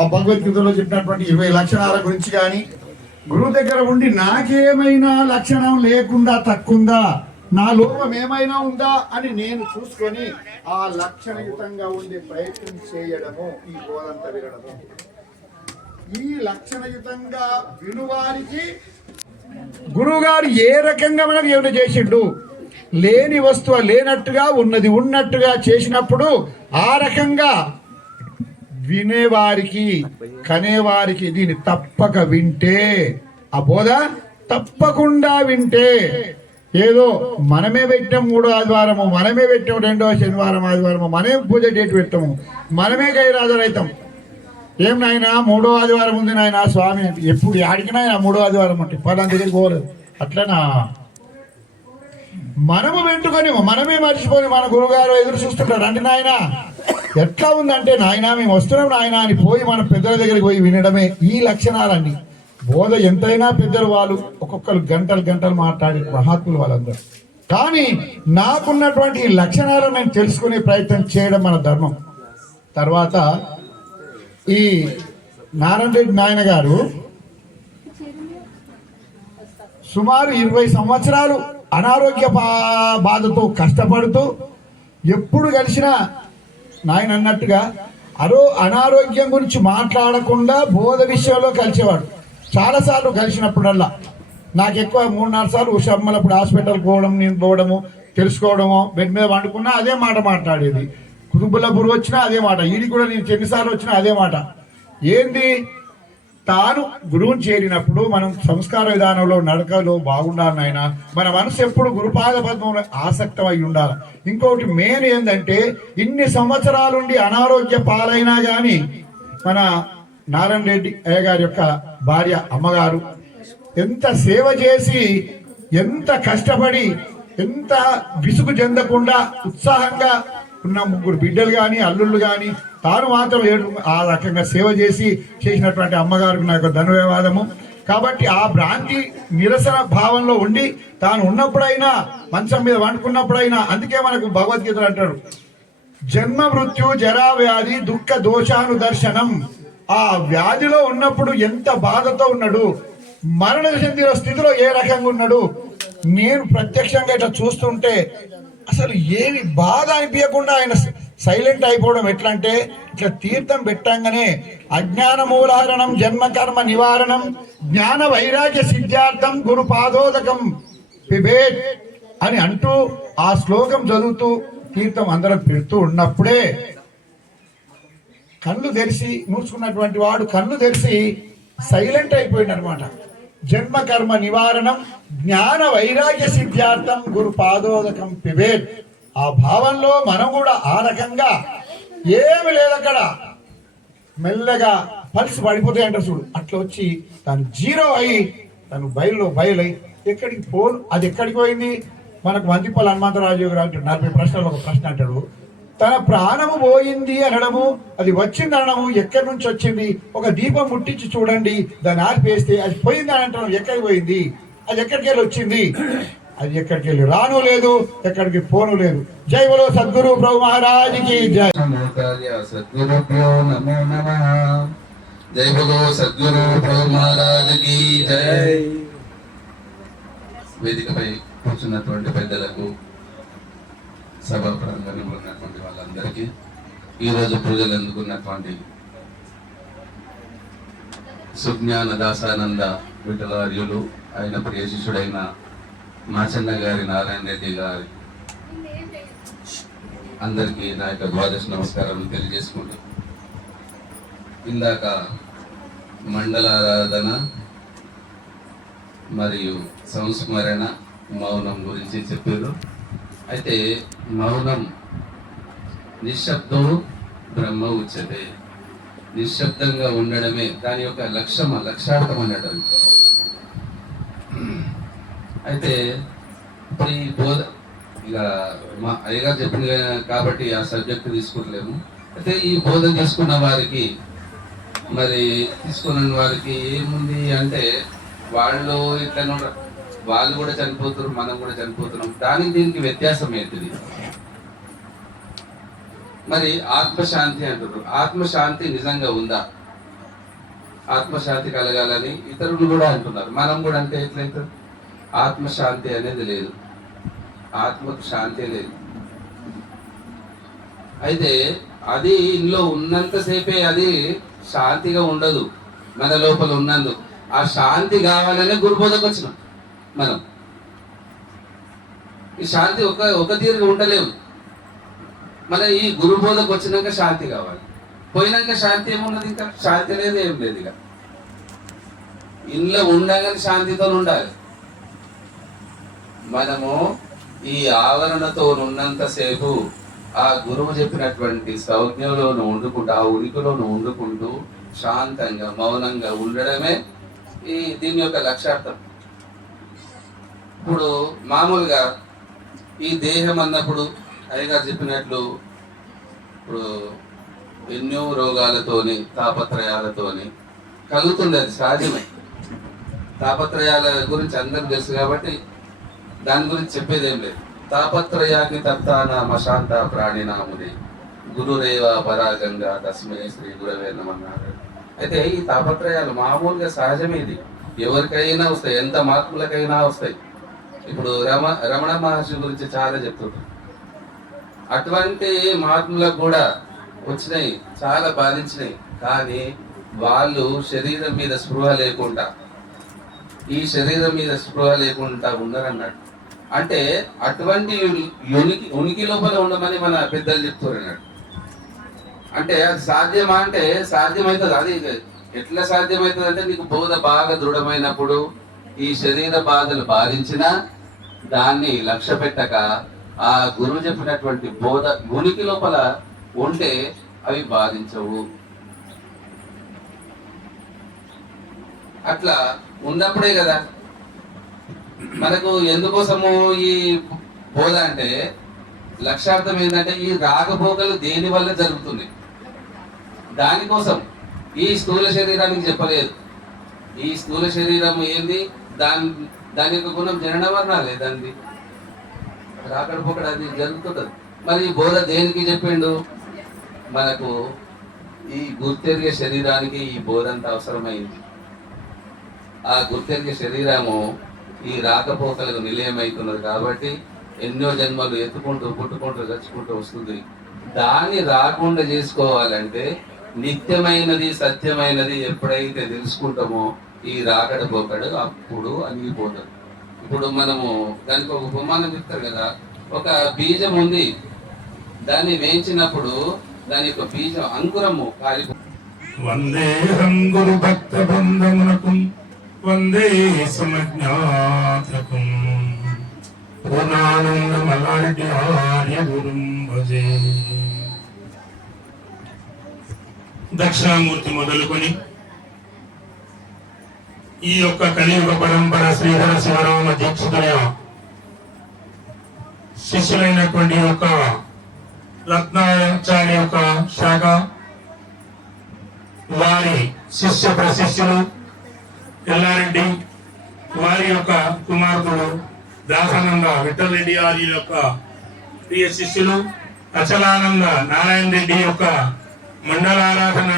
ఆ భగవద్గీతలో చెప్పినటువంటి 20 లక్షణాల గురించి కానీ గురువు దగ్గర ఉండి నాకేమైనా లక్షణం లేకుండా తక్కుందా, నా లోపం ఏమైనా ఉందా అని నేను చూసుకొని ఆ లక్షణయుతంగా ఉండే ప్రయత్నం చేయడము ఈ బోధంతా వినడము. ఈ లక్షణయుతంగా వినువారికి గురువు గారు ఏ రకంగా మనకు ఏమైనా చేసిండు, లేని వస్తువు లేనట్టుగా ఉన్నది ఉన్నట్టుగా చేసినప్పుడు ఆ రకంగా వినేవారికి కనేవారికి దీన్ని తప్పక వింటే, ఆ బోధ తప్పకుండా వింటే, ఏదో మనమే పెట్టాం 3వ ఆదివారము, మనమే పెట్టాం 2వ శనివారం ఆదివారము, మనమే పూజ డేట్ పెట్టాము, మనమే గైరాజరైతాం. ఏం నాయన 3వ ఆదివారం ఉంది నాయన స్వామి, ఎప్పుడు ఆడికినా 3వ ఆదివారం అంటే పలానా దగ్గరికి పోలేదు. అట్లనా మనము వెంటుకొని మనమే మర్చిపోయి మన గురుగారు ఎదురు చూస్తుంటారు. అంటే నాయన ఎట్లా ఉందంటే నాయన మేము వస్తున్నాం నాయన అని పోయి మన పెద్దల దగ్గరికి పోయి వినడమే ఈ లక్షణాలన్నీ. బోధ ఎంతైనా పెద్దలు వాళ్ళు ఒక్కొక్కరు గంటలు మాట్లాడి మహాత్ములు వాళ్ళందరూ. కానీ నాకున్నటువంటి ఈ లక్షణాలను నేను తెలుసుకునే ప్రయత్నం చేయడం మన ధర్మం. తర్వాత ఈ నారాయణ రెడ్డి నాయన గారు సుమారు 20 సంవత్సరాలు అనారోగ్య బాధతో కష్టపడుతూ ఎప్పుడు కలిసినా నాయన అన్నట్టుగా అనారోగ్యం గురించి మాట్లాడకుండా బోధ విషయంలో కలిసేవాడు. చాలాసార్లు కలిసినప్పుడల్లా నాకు ఎక్కువ 3-4 సార్లు ఉషమ్మలప్పుడు హాస్పిటల్ పోవడం, నేను పోవడము, తెలుసుకోవడము, బెడ్ మీద వండుకున్నా అదే మాట మాట్లాడేది. కుటుంబులపురు వచ్చినా అదే మాట, ఈడి కూడా నేను ఎన్నిసార్లు వచ్చినా అదే మాట. ఏంది, తాను గురువుని చేరినప్పుడు మనం సంస్కార విధానంలో నడకలో బాగుండాలి నాయన, మన మనసు ఎప్పుడు గురుపాద పద్మంలో ఆసక్తం అయి ఉండాలి. ఇంకొకటి మెయిన్ ఏంటంటే ఇన్ని సంవత్సరాలుండి అనారోగ్య పాలైనా కానీ మన నారాయణ రెడ్డి అయ్య గారి యొక్క భార్య అమ్మగారు ఎంత సేవ చేసి, ఎంత కష్టపడి, ఎంత విసుగు చెందకుండా ఉత్సాహంగా ఉన్న 3 బిడ్డలు కానీ అల్లుళ్ళు కానీ తాను మాత్రం ఆ రకంగా సేవ చేసినటువంటి అమ్మగారికి నా యొక్క ధన్యవాదము. కాబట్టి ఆ భ్రాంతి నిరసన భావంలో ఉండి తాను ఉన్నప్పుడైనా మంచం మీద వండుకున్నప్పుడైనా, అందుకే మనకు భగవద్గీతలు అంటాడు జన్మ మృత్యు జరా వ్యాధి దుఃఖ దోషాను దర్శనం. ఆ వ్యాధిలో ఉన్నప్పుడు ఎంత బాధతో ఉన్నాడు, మరణ చెందిన స్థితిలో ఏ రకంగా ఉన్నాడు. నేను ప్రత్యక్షంగా ఇట్లా చూస్తుంటే అసలు ఏమి బాధ అనిపించకుండా ఆయన సైలెంట్ అయిపోవడం ఎట్లా అంటే, ఇట్లా తీర్థం పెట్టంగానే అజ్ఞాన మూలహరణం జన్మకర్మ నివారణం జ్ఞాన వైరాగ్య సిద్ధార్థం గురు పాదోదకం పిబేట్ అని అంటూ ఆ శ్లోకం చదువుతూ తీర్థం అందరం పెడుతూ ఉన్నప్పుడే కళ్ళు తెరిచి మూసుకున్నటువంటి వాడు కళ్ళు తెరిచి సైలెంట్ అయిపోయింది అనమాట. జన్మ కర్మ నివారణం జ్ఞాన వైరాగ్య సిద్ధార్థం గురు పాదోదకం పిబేట్. ఆ భావంలో మనం కూడా ఆ రకంగా ఏమి లేదు అక్కడ, మెల్లగా పల్స్ పడిపోతాయి అంటారు చూడు, అట్లా వచ్చి తను జీరో అయి తను బయలై ఎక్కడికి అది ఎక్కడికి పోయింది. మనకు మందిపల్లి హనుమంతరాజు గారు 40 ప్రశ్నలు ఒక ప్రశ్న అంటాడు, తన ప్రాణము పోయింది అనడము, అది వచ్చింది అనడము, ఎక్కడి నుంచి వచ్చింది, ఒక దీపం ముట్టించి చూడండి, దాన్ని ఆర్పేస్తే అది పోయింది అని అంటాం. ఎక్కడికి పోయింది, అది ఎక్కడికి వెళ్ళి వచ్చింది, అది ఎక్కడికి వెళ్ళి రాను లేదు, ఎక్కడికి పోను లేదు. జై బలో సద్గురు ప్రభు మహారాజుకి జై. సద్గురుభ్యో నమో నమః. జై బలో సద్గురు ప్రభు మహారాజుకి జై. వేదికపై కూర్చున్నటువంటి పెద్దలకు, సభా ప్రాంగణంలో ఉన్నటువంటి వాళ్ళందరికీ, ఈరోజు పూజలు అందుకున్నటువంటి సుజ్ఞాన దాసానంద విఠలార్యులు, ఆయన ప్రియ శిష్యుడైన మాచన్న గారి నారాయణ రెడ్డి గారి అందరికీ నా యొక్క ద్వాదశ నమస్కారాలు తెలియజేసుకుంటూ, ఇందాక మండలారాధన మరియు సంస్మరణ మౌనం గురించి చెప్పారు. అయితే మౌనం నిశ్శబ్దం బ్రహ్మ ఉచ్యతే, నిశ్శబ్దంగా ఉండడమే దాని యొక్క లక్ష్యార్థం అనడం. అయితే ఇప్పుడు ఈ బోధ ఇక మా అయ్యగారు చెప్పింది కాబట్టి ఆ సబ్జెక్ట్ తీసుకుంటలేము. అయితే ఈ బోధ తీసుకున్న వారికి, మరి తీసుకున్న వారికి ఏముంది అంటే, వాళ్ళు ఇట్లా వాళ్ళు కూడా చనిపోతున్నారు, మనం కూడా చనిపోతున్నాం. దానికి దీనికి వ్యత్యాసం ఏంటిది? మరి ఆత్మశాంతి అంటారు. ఆత్మశాంతి నిజంగా ఉందా? ఆత్మశాంతి కలగాలని ఇతరులు కూడా అంటున్నారు, మనం కూడా అంటే ఎట్లయితే ఆత్మశాంతి అనేది లేదు, ఆత్మకు శాంతి లేదు. అయితే అది ఇంట్లో ఉన్నంతసేపే అది శాంతిగా ఉండదు. మన లోపల ఉన్నందుకు ఆ శాంతి కావాలనే గురుబోధకు వచ్చినాం మనం. ఈ శాంతి ఒక తీరుగా ఉండలేము. మన ఈ గురుబోధకు వచ్చినాక శాంతి కావాలి, పోయినాక శాంతి ఏమున్నది? ఇంకా శాంతి లేదు, ఏం లేదు. ఇక ఇంట్లో ఉండగానే శాంతితో ఉండాలి. మనము ఈ ఆవరణతో ఉన్నంతసేపు ఆ గురువు చెప్పినటువంటి సంజ్ఞలోను వండుకుంటూ, ఆ ఉనికిలోను వండుకుంటూ శాంతంగా మౌనంగా ఉండడమే దీని యొక్క లక్ష్యార్థం. ఇప్పుడు మామూలుగా ఈ దేహం అన్నప్పుడు అయ్యగారు చెప్పినట్లు ఇప్పుడు ఎన్నో రోగాలతోని తాపత్రయాలతోని కలుగుతుంది, అది సహజమే. తాపత్రయాల గురించి అందరికి తెలుసు కాబట్టి దాని గురించి చెప్పేదేం లేదు. తాపత్రయాగ్ని తప్తానామ శాంత ప్రాణినాముని గురురేవ పరాగంగా తస్మై శ్రీ గురవే నమన్నారు. అయితే ఈ తాపత్రయాలు మామూలుగా సహజమే, ఇది ఎవరికైనా వస్తాయి, ఎంత మహాత్ములకైనా వస్తాయి. ఇప్పుడు రమణ మహర్షి గురించి చాలా చెప్తుంటారు. అటువంటి మహాత్ములకు కూడా వచ్చినాయి, చాలా బాధించినాయి. కానీ వాళ్ళు శరీరం మీద స్పృహ లేకుండా, ఈ శరీరం మీద స్పృహ లేకుండా ఉన్నారన్నాడు. అంటే అటువంటి ఉనికి లోపల ఉండమని మన పెద్దలు చెప్తారు అన్నాడు. అంటే అది సాధ్యమా అంటే సాధ్యమవుతుంది. అది ఎట్లా సాధ్యమవుతుంది అంటే, నీకు బోధ బాగా దృఢమైనప్పుడు ఈ శరీర బాధలు బాధించినా దాన్ని లక్ష్య పెట్టక ఆ గురువు చెప్పినటువంటి బోధ ఉనికి లోపల ఉంటే అవి బాధించవు. అట్లా ఉన్నప్పుడే కదా మనకు ఎందుకోసము ఈ బోధ అంటే, లక్ష్యార్థం ఏంటంటే ఈ రాగభోగలు దేని వల్ల జరుగుతుంది, దానికోసం. ఈ స్థూల శరీరానికి చెప్పలేదు. ఈ స్థూల శరీరం ఏంది, దాని యొక్క గుణం జనన వర్ణాలే, దాన్ని రాకడపోకడ అది జరుగుతుంది. మరి ఈ బోధ దేనికి చెప్పిండు? మనకు ఈ గుర్తెరిగే శరీరానికి ఈ బోధ అంత అవసరమైంది. ఆ గుర్తెరిగే శరీరము ఈ రాకపోకలకు నిలయమవుతున్నది కాబట్టి ఎన్నో జన్మలు ఎత్తుకుంటూ పుట్టుకుంటూ చచ్చుకుంటూ వస్తుంది. దాన్ని రాకుండా చేసుకోవాలంటే నిత్యమైనది సత్యమైనది ఎప్పుడైతే తెలుసుకుంటామో ఈ రాకడ పోకడు అప్పుడు అణిగిపోతుంది. ఇప్పుడు మనము దానికి ఒక ఉపమానం చెప్తారు కదా, ఒక బీజం ఉంది, దాన్ని వేయించినప్పుడు దాని యొక్క బీజం అంకురము కాలిపో. వందేహం గురు భక్త బృందమునకుం వందే సమజ్ఞాతకుం పూర్ణానందమలాంటి ఆర్య గురుం భజే. దక్షిణామూర్తి మొదలుకొని ఈ యొక్క కలియుగ పరంపర శ్రీధర శివరామ దీక్షితుల శిష్యులైనటువంటి యొక్క రత్నాచార్య యొక్క శాఖ, వారి శిష్య ప్రశిష్యులు ఎల్లారెడ్డి, వారి యొక్క కుమార్తెలు దాసానంద విఠలరెడ్డి వారి యొక్క ప్రియ శిష్యులు అచలానంద నారాయణ రెడ్డి యొక్క మండలారాధన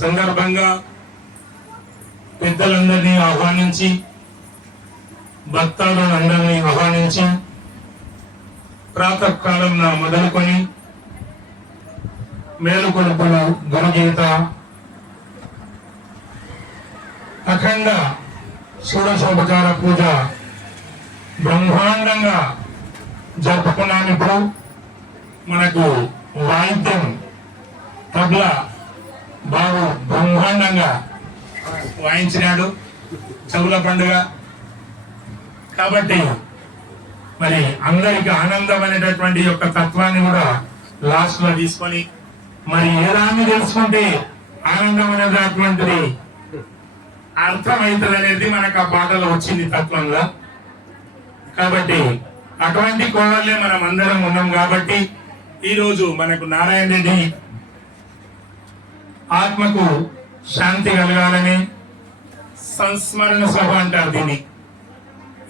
సందర్భంగా పెద్దలందరినీ ఆహ్వానించి, భక్తులందరినీ ఆహ్వానించి ప్రాతకాలం మొదలుకొని మేలుకొలుపులు, గురుగీత, అఖండ షోడశోపచార పూజ బ్రహ్మాండంగా జరుపుకున్నాం. ఇప్పుడు మనకు వాయిద్యం తబలా బాగు బ్రహ్మాండంగా వాయించినాడు చెవుల పండుగ కాబట్టి మరి అందరికి ఆనందం అనేటటువంటి యొక్క తత్వాన్ని కూడా లాస్ట్ లో తీసుకొని, మరి ఏదాన్ని తెలుసుకుంటే ఆనందం అనేటటువంటిది అర్థమవుతుంది అనేది మనకు ఆ పాటలో వచ్చింది తత్వంగా. కాబట్టి అటువంటి కోవల్లే మనం అందరం ఉన్నాం. కాబట్టి ఈరోజు మనకు నారాయణ రెడ్డి ఆత్మకు శాంతి కలగాలని సంస్మరణ సభ అంటారు దీన్ని.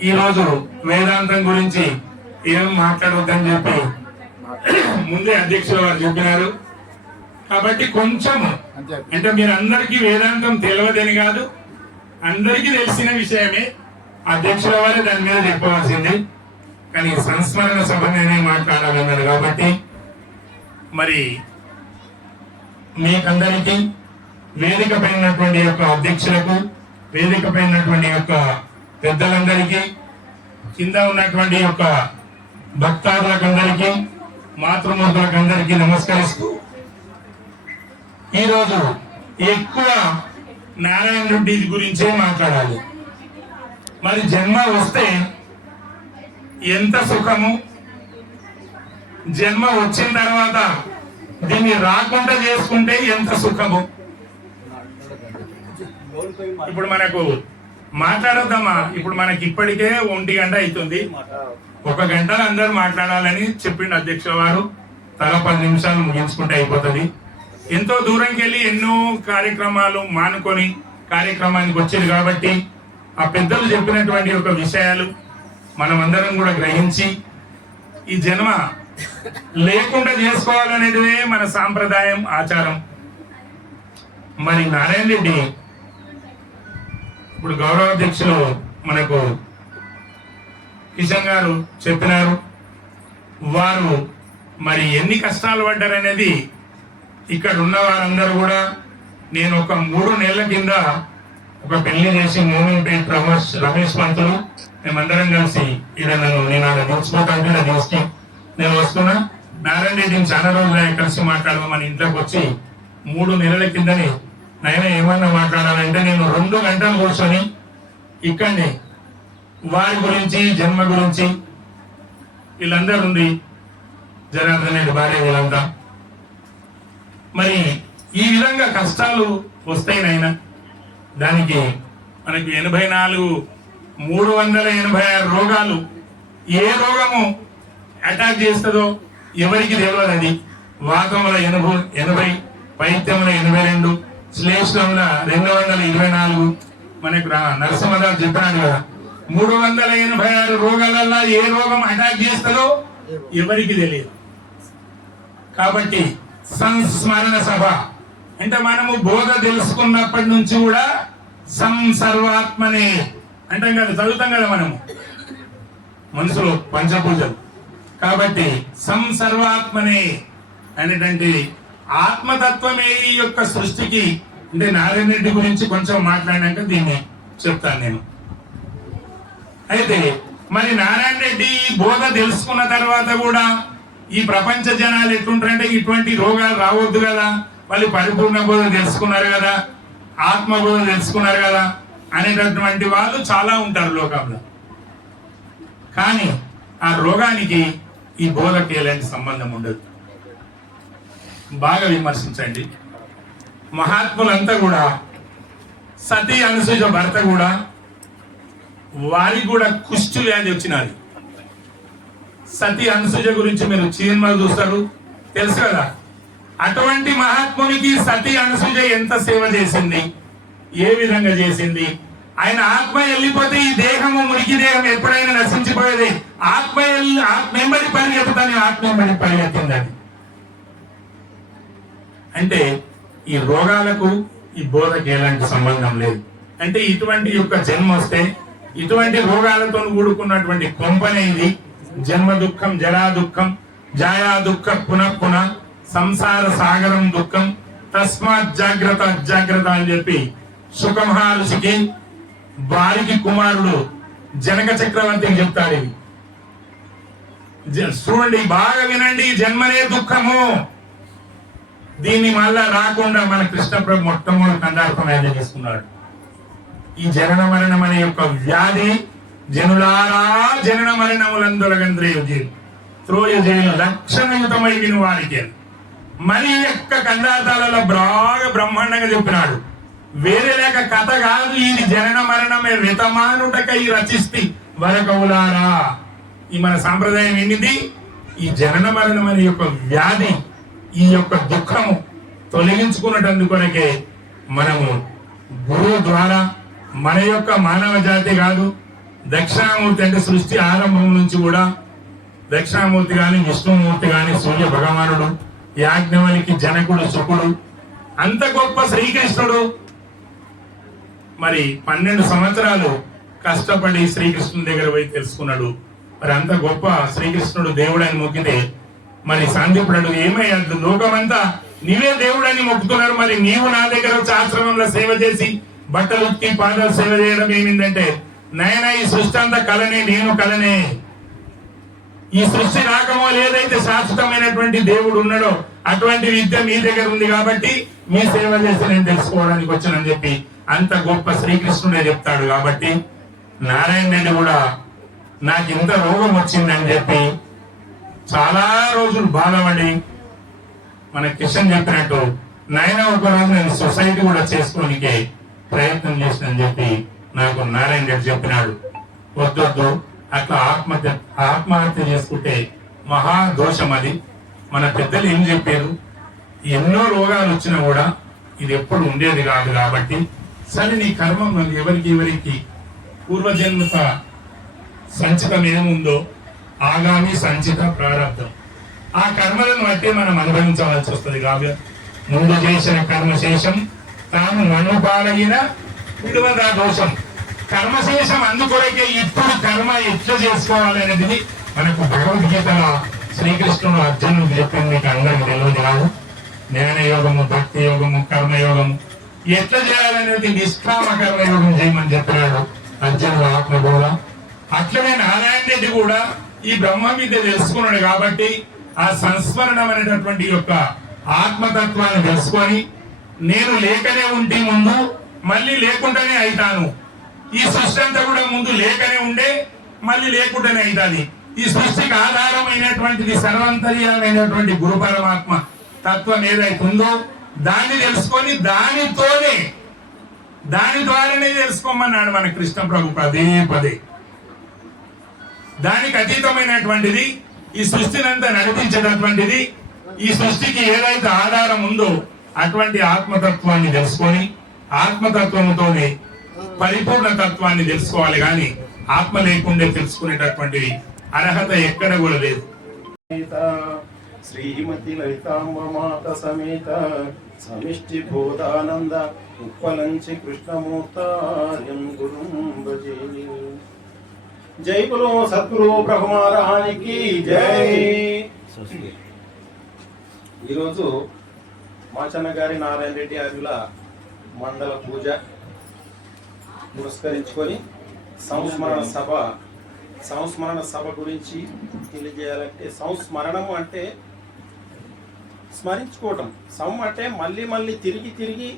ఈరోజు వేదాంతం గురించి ఏం మాట్లాడవద్దని చెప్పి ముందే అధ్యక్షుల వారు చెప్పినారు. కాబట్టి కొంచెం అంటే మీరందరికీ వేదాంతం తెలియదని కాదు, అందరికీ తెలిసిన విషయమే, అధ్యక్షుల వారే దాని మీద చెప్పవలసింది. కానీ సంస్మరణ సభ నేనే మాట్లాడాలన్నారు కాబట్టి మరి మీకందరికీ వేదిక పైనటువంటి యొక్క అధ్యక్షులకు, వేదిక పైనటువంటి యొక్క పెద్దలందరికీ, కింద ఉన్నటువంటి యొక్క భక్తాదులకందరికీ, మాతృమూర్తులకందరికీ నమస్కరిస్తూ ఈరోజు ఎక్కువ నారాయణ రెడ్డి గురించే మాట్లాడాలి. మరి జన్మ వస్తే ఎంత సుఖము, జన్మ వచ్చిన తర్వాత దీన్ని రాకుండా చేసుకుంటే ఎంత సుఖము. ఇప్పుడు మనకు మాట్లాడొద్దామా, ఇప్పుడు మనకి ఇప్పటికే 1 గంట అవుతుంది, 1 గంటలో అందరూ మాట్లాడాలని చెప్పిండు అధ్యక్షుల వారు. తల 10 నిమిషాలు ముగించుకుంటే అయిపోతుంది. ఎంతో దూరంకి వెళ్ళి ఎన్నో కార్యక్రమాలు మానుకొని కార్యక్రమానికి వచ్చేది కాబట్టి ఆ పెద్దలు చెప్పినటువంటి ఒక విషయాలు మనం అందరం కూడా గ్రహించి ఈ జన్మ లేకుండా చేసుకోవాలనేదే మన సాంప్రదాయం, ఆచారం. మరి నారాయణ రెడ్డి ఇప్పుడు గౌరవాధ్యక్షులు మనకు కిషన్ గారు చెప్పినారు. వారు మరి ఎన్ని కష్టాలు పడ్డారనేది ఇక్కడ ఉన్న వారందరూ కూడా, నేను ఒక 3 నెలల కింద ఒక పెళ్లి చేసి మోమిన్పేట్ రమేష్ పంతులు మేమందరం కలిసి ఇలా నేను అలా దించిపోతాంటే ఇలా తీసుకు నేను వస్తున్నా, నారాయణ రెడ్డిని చాలా రోజులు కలిసి మాట్లాడదాం మన ఇంట్లోకి వచ్చి 3 నెలల కిందని నాయన ఏమన్నా మాట్లాడాలంటే నేను 2 గంటలు కూర్చొని ఇక్కడిని వారి గురించి, జన్మ గురించి, వీళ్ళందరూ ఉంది జనార్దన్ రెడ్డి భార్య వీళ్ళంతా. మరి ఈ విధంగా కష్టాలు వస్తాయి నాయన. దానికి మనకి 386 రోగాలు, ఏ రోగము అటాక్ చేస్తుందో ఎవరికి తెలియదు. అది వాతముల 80, పైత్యముల 82, శ్లేష్మముల 224. మనకు నరసింహరావు చెప్పినాడు కదా, 386 రోగాలలో ఏ రోగం అటాక్ చేస్తుందో ఎవరికి తెలియదు. కాబట్టి సంస్మరణ సభ అంటే మనము బోధ తెలుసుకున్నప్పటి నుంచి కూడా సంసర్వాత్మనే అంటాం కదా, చదువుతాం కదా మనము మనసులో పంచభూజలు. కాబట్టి సంసర్వాత్మనే అనేటువంటి ఆత్మతత్వమే ఈ యొక్క సృష్టికి. అంటే నారాయణ రెడ్డి గురించి కొంచెం మాట్లాడినాక దీన్ని చెప్తాను నేను. అయితే మరి నారాయణ రెడ్డి బోధ తెలుసుకున్న తర్వాత కూడా ఈ ప్రపంచ జనాలు ఎట్లుంటారంటే ఇటువంటి రోగాలు రావద్దు కదా, వాళ్ళు పరిపూర్ణ బోధ తెలుసుకున్నారు కదా, ఆత్మబోధ తెలుసుకున్నారు కదా అనేటటువంటి వాళ్ళు చాలా ఉంటారు లోకంలో. కానీ ఆ రోగానికి ఈ బోధకి ఎలాంటి సంబంధం ఉండదు. బాగా విమర్శించండి. మహాత్ములంతా కూడా, సతీ అనుసూయ భర్త కూడా, వారికి కూడా కుష్టు వ్యాధి వచ్చినది. సతీ అనుసూయ గురించి మీరు సినిమాలు చూస్తారు, తెలుసు కదా. అటువంటి మహాత్మునికి సతీ అనుసూయ ఎంత సేవ చేసింది, ఏ విధంగా చేసింది. ఆయన ఆత్మ వెళ్ళిపోతే ఈ దేహము, మురికి దేహం ఎప్పుడైనా నశించిపోయేది. ఆత్మ వెంబడి పరిగెత్తుతాను, ఆత్మ వెంబడి పరిగెత్తింది. అది అంటే ఈ రోగాలకు ఈ బోధకి ఎలాంటి సంబంధం లేదు. అంటే ఇటువంటి యొక్క జన్మ వస్తే ఇటువంటి రోగాలతో కూడుకున్నటువంటి కొంపనే ఇది. జన్మ దుఃఖం, జరా దుఃఖం, జాయా దుఃఖ పునః పునః, సంసార సాగరం దుఃఖం, తస్మాత్ జాగ్రత్త అజాగ్రత్త అని చెప్పి సుఖమహర్షికి వారికి కుమారుడు జనక చక్రవర్తికి చెప్తాడు. ఇవి చూడండి, బాగా వినండి. జన్మనే దుఃఖము, దీన్ని మళ్ళా రాకుండా మన కృష్ణప్రభు మొట్టమొదటి కందార్థం ఆయన చేసుకున్నాడు. ఈ జనన మరణం అనే యొక్క వ్యాధి, జనులారా జనన మరణములందరగంద్రేయుజీ త్రోయజేయులు లక్షణయుతమై విను వారికి మరి యొక్క కందార్థాలలో బాగా బ్రహ్మాండంగా చెప్పినాడు. వేరే లేక కథ కాదు ఇది. జనన మరణమే వితమానుటకై రచిస్తి వరకవులారా. ఈ మన సాంప్రదాయం ఏంటిది? ఈ జనన మరణం అనే యొక్క వ్యాధి, ఈ యొక్క దుఃఖము తొలగించుకున్నటందుకొరకే మనము గురువు ద్వారా మన యొక్క మానవ జాతి కాదు, దక్షిణామూర్తి అంటే సృష్టి ఆరంభం నుంచి కూడా దక్షిణామూర్తి గాని, విష్ణుమూర్తి గాని, సూర్య భగవానుడు, యాజ్ఞవల్కి, జనకుడు, శుకుడు, అంత గొప్ప శ్రీకృష్ణుడు మరి 12 సంవత్సరాలు కష్టపడి శ్రీకృష్ణుడి దగ్గర పోయి తెలుసుకున్నాడు. మరి అంత గొప్ప శ్రీకృష్ణుడు దేవుడని మొక్కితే మరి సాందీపుడు ఏమయ్యా, లోకమంతా నీవే దేవుడని మొక్కుతున్నారు, మరి నీవు నా దగ్గర వచ్చి ఆశ్రమంలో సేవ చేసి బట్టలు ఉత్తి పాదాలు సేవ చేయడం ఏమిందంటే, నాయన ఈ సృష్టి అంతా కలనే, నేను కలనే. ఈ సృష్టి రాకమో లేదైతే శాశ్వతమైనటువంటి దేవుడు ఉన్నాడో అటువంటి విద్య మీ దగ్గర ఉంది కాబట్టి మీ సేవ చేసి నేను తెలుసుకోవడానికి వచ్చానని చెప్పి అంత గొప్ప శ్రీకృష్ణుడే చెప్తాడు. కాబట్టి నారాయణ రెడ్డి కూడా నాకు ఇంత రోగం వచ్చిందని చెప్పి చాలా రోజులు బాధపడి మన కిషన్ చెప్పినట్టు నాయన ఒక రోజు నేను సొసైటీ కూడా చేసుకోనికే ప్రయత్నం చేసినని చెప్పి నాకు నారాయణ రెడ్డి చెప్పినాడు. వద్దొద్దు, అట్లా ఆత్మహత్య చేసుకుంటే మహా దోషం అది. మన పెద్దలు ఏం చెప్పారు, ఎన్నో రోగాలు వచ్చినా కూడా ఇది ఎప్పుడు ఉండేది కాదు. కాబట్టి సరే నీ కర్మం ఎవరికి పూర్వజన్మ సంచితం ఏముందో ఆగామి సంచిత ప్రారంభం, ఆ కర్మలను బట్టి మనం అనుభవించవలసి వస్తుంది. కాబట్టి ముందు చేసిన కర్మశేషం తాను మనుపాలైన విడువదా దోషం. కర్మశేషం అందుకొరకే ఇప్పుడు కర్మ ఎట్లా చేసుకోవాలి అనేది మనకు భగవద్గీతలో శ్రీకృష్ణుడు అర్జునుడు చెప్పింది. మీకు అందరికి తెలియదు కాదు. జ్ఞాన యోగము, భక్తి యోగము, కర్మయోగము ఎట్లా చేయాలనేది నిష్కామ కర్మయోగం చేయమని చెప్పినాడు అర్జునుడు ఆత్మబోధ. అట్లనే నారాయణ రెడ్డి కూడా ఈ బ్రహ్మ విద్య తెలుసుకున్నాడు. కాబట్టి ఆ సంస్మరణం అనేటటువంటి యొక్క ఆత్మతత్వాన్ని తెలుసుకొని నేను లేకనే ఉంటే ముందు మళ్ళీ లేకుండానే అవుతాను. ఈ సృష్టి అంతా కూడా ముందు లేకనే ఉండే మళ్ళీ లేకుండానే అవుతుంది. ఈ సృష్టికి ఆధారమైనటువంటిది సర్వంతర్యమైనటువంటి గురు పరమాత్మ తత్వం ఏదైతే ఉందో దాన్ని తెలుసుకొని దాని ద్వారానే తెలుసుకోమన్నాడు మన కృష్ణ ప్రభు పదే పదే. దానికి అతీతమైనటువంటిది, ఈ సృష్టిని అంతా నడిపించేటటువంటిది, ఈ సృష్టికి ఏదైతే ఆధారం ఉందో అటువంటి ఆత్మతత్వాన్ని తెలుసుకొని ఆత్మతత్వంతోనే పరిపూర్ణ తత్వాన్ని తెలుసుకోవాలి. కానీ ఆత్మ లేకుండే తెలుసుకునేటటువంటి అర్హత ఎక్కడ కూడా లేదు. శ్రీమతి లలితాంబ మాత సమేత సమిష్టి బోధానంద ఉప్పలంచి కృష్ణమూర్తార్యం గురుం భజే. జై బలో సద్గురు బ్రహ్మరానికి జై. ఈరోజు మాచన్న గారి నారాయణ రెడ్డి ఆర్యుల మండల పూజ పురస్కరించుకొని సంస్మరణ సభ గురించి తెలియజేయాలంటే, సంస్మరణము అంటే స్మరించుకోవటం, అంటే మళ్ళీ మళ్ళీ తిరిగి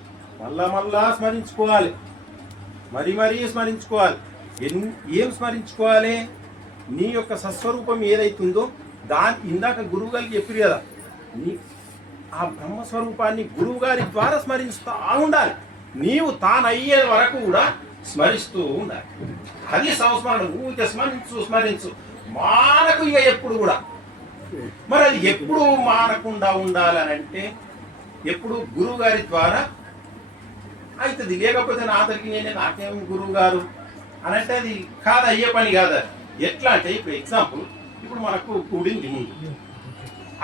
మళ్ళా స్మరించుకోవాలి, మరీ స్మరించుకోవాలి. ఏం స్మరించుకోవాలి? నీ యొక్క సస్వరూపం ఏదైతుందో దాని ఇందాక గురువు గారికి చెప్పారు కదా, ఆ బ్రహ్మస్వరూపాన్ని గురువు గారి ద్వారా స్మరిస్తూ ఉండాలి. నీవు తానయ్యే వరకు కూడా స్మరిస్తూ ఉండాలి. అది సంస్మరణ. ఊరికే స్మరించు మానకు ఇక ఎప్పుడు కూడా. మరి అది ఎప్పుడు మానకుండా ఉండాలని అంటే ఎప్పుడు గురువు గారి ద్వారా అవుతుంది. లేకపోతే నాకేం గురువు గారు అని అంటే అది కాదు, అయ్యే పని కాదు. ఎట్లా అంటే ఇప్పుడు ఎగ్జాంపుల్, ఇప్పుడు మనకు గుడి ఉంది,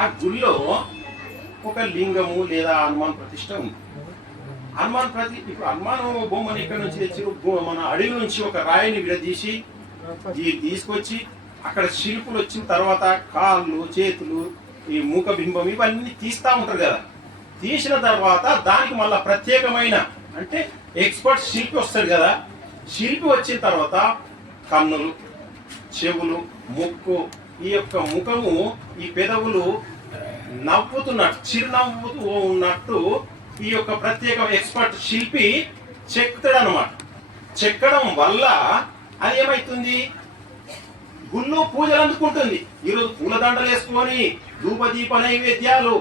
ఆ గుడిలో ఒక లింగము లేదా హనుమాన్ ప్రతిష్ట ఉంది. ఇప్పుడు హనుమాన్ బొమ్మను ఎక్కడి నుంచి తెచ్చి మన అడవి నుంచి ఒక రాయిని విడదీసి తీసుకొచ్చి అక్కడ శిల్పులు వచ్చిన తర్వాత కాళ్ళు, చేతులు, ఈ మూక బింబం ఇవన్నీ తీస్తూ ఉంటారు కదా. తీసిన తర్వాత దానికి మళ్ళీ ప్రత్యేకమైన అంటే ఎక్స్పర్ట్ శిల్పి వస్తాడు కదా. శిల్పి వచ్చిన తర్వాత కన్నులు, చెవులు, ముక్కు, ఈ యొక్క ముఖము, ఈ పెదవులు నవ్వుతున్నట్టు, చిరునవ్వుతూ ఉన్నట్టు ఈ యొక్క ప్రత్యేక ఎక్స్పర్ట్ శిల్పి చెక్కుతాడు అన్నమాట. చెక్కడం వల్ల అది ఏమైతుంది, గుళ్ళు పూజలు అందుకుంటుంది. ఈరోజు పూలదండలు వేసుకొని ధూపదీప నైవేద్యాలు,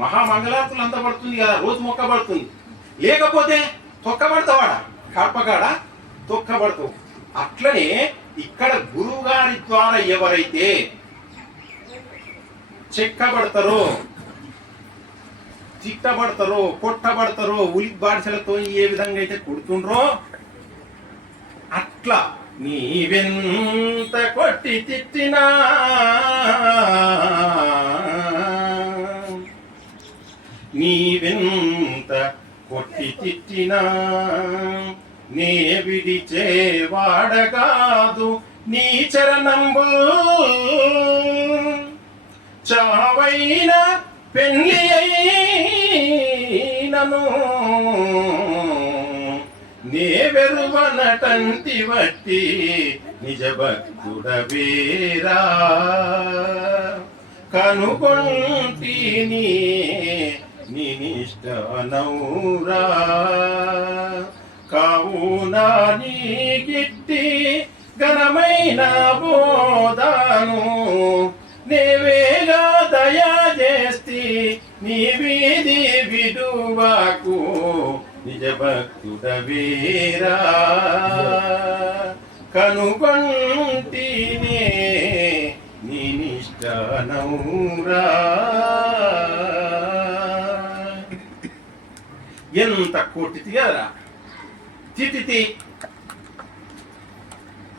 మహామంగళార్తులు అందబడుతుంది కదా, రోజు మొక్కబడుతుంది. లేకపోతే తొక్కబడతావాడా, కడపకాడ తొక్కబడతావు. అట్లనే ఇక్కడ గురువు గారి ద్వారా ఎవరైతే చెక్కబడతారో, తిట్టబడతారో, కొట్టబడతారో, ఉలి బాడిసలతో ఏ విధంగా అయితే కొడుతుండ్రో అట్లా నీవెంత కొట్టి తిట్టినా, నీవెంత కొట్టి తిట్టినా నే విడిచేవాడగాదు నీ చరణంబు. చావైన పెళ్లి అయినను నే వెరువనటంటి వట్టి నిజ భక్తుడవేరా. కనుకొంటిని నీ నిష్టనౌరా. కావునా నీ గిట్టి ఘనమైన బోధాను నేవేగా దయా చేస్తి నీ వీధి విడువాకు నిజ భక్తుడవేరా. కనుగొంటినే నీ నిష్టనౌరా. ఎంత కొట్టితి కదరా, తిట్టి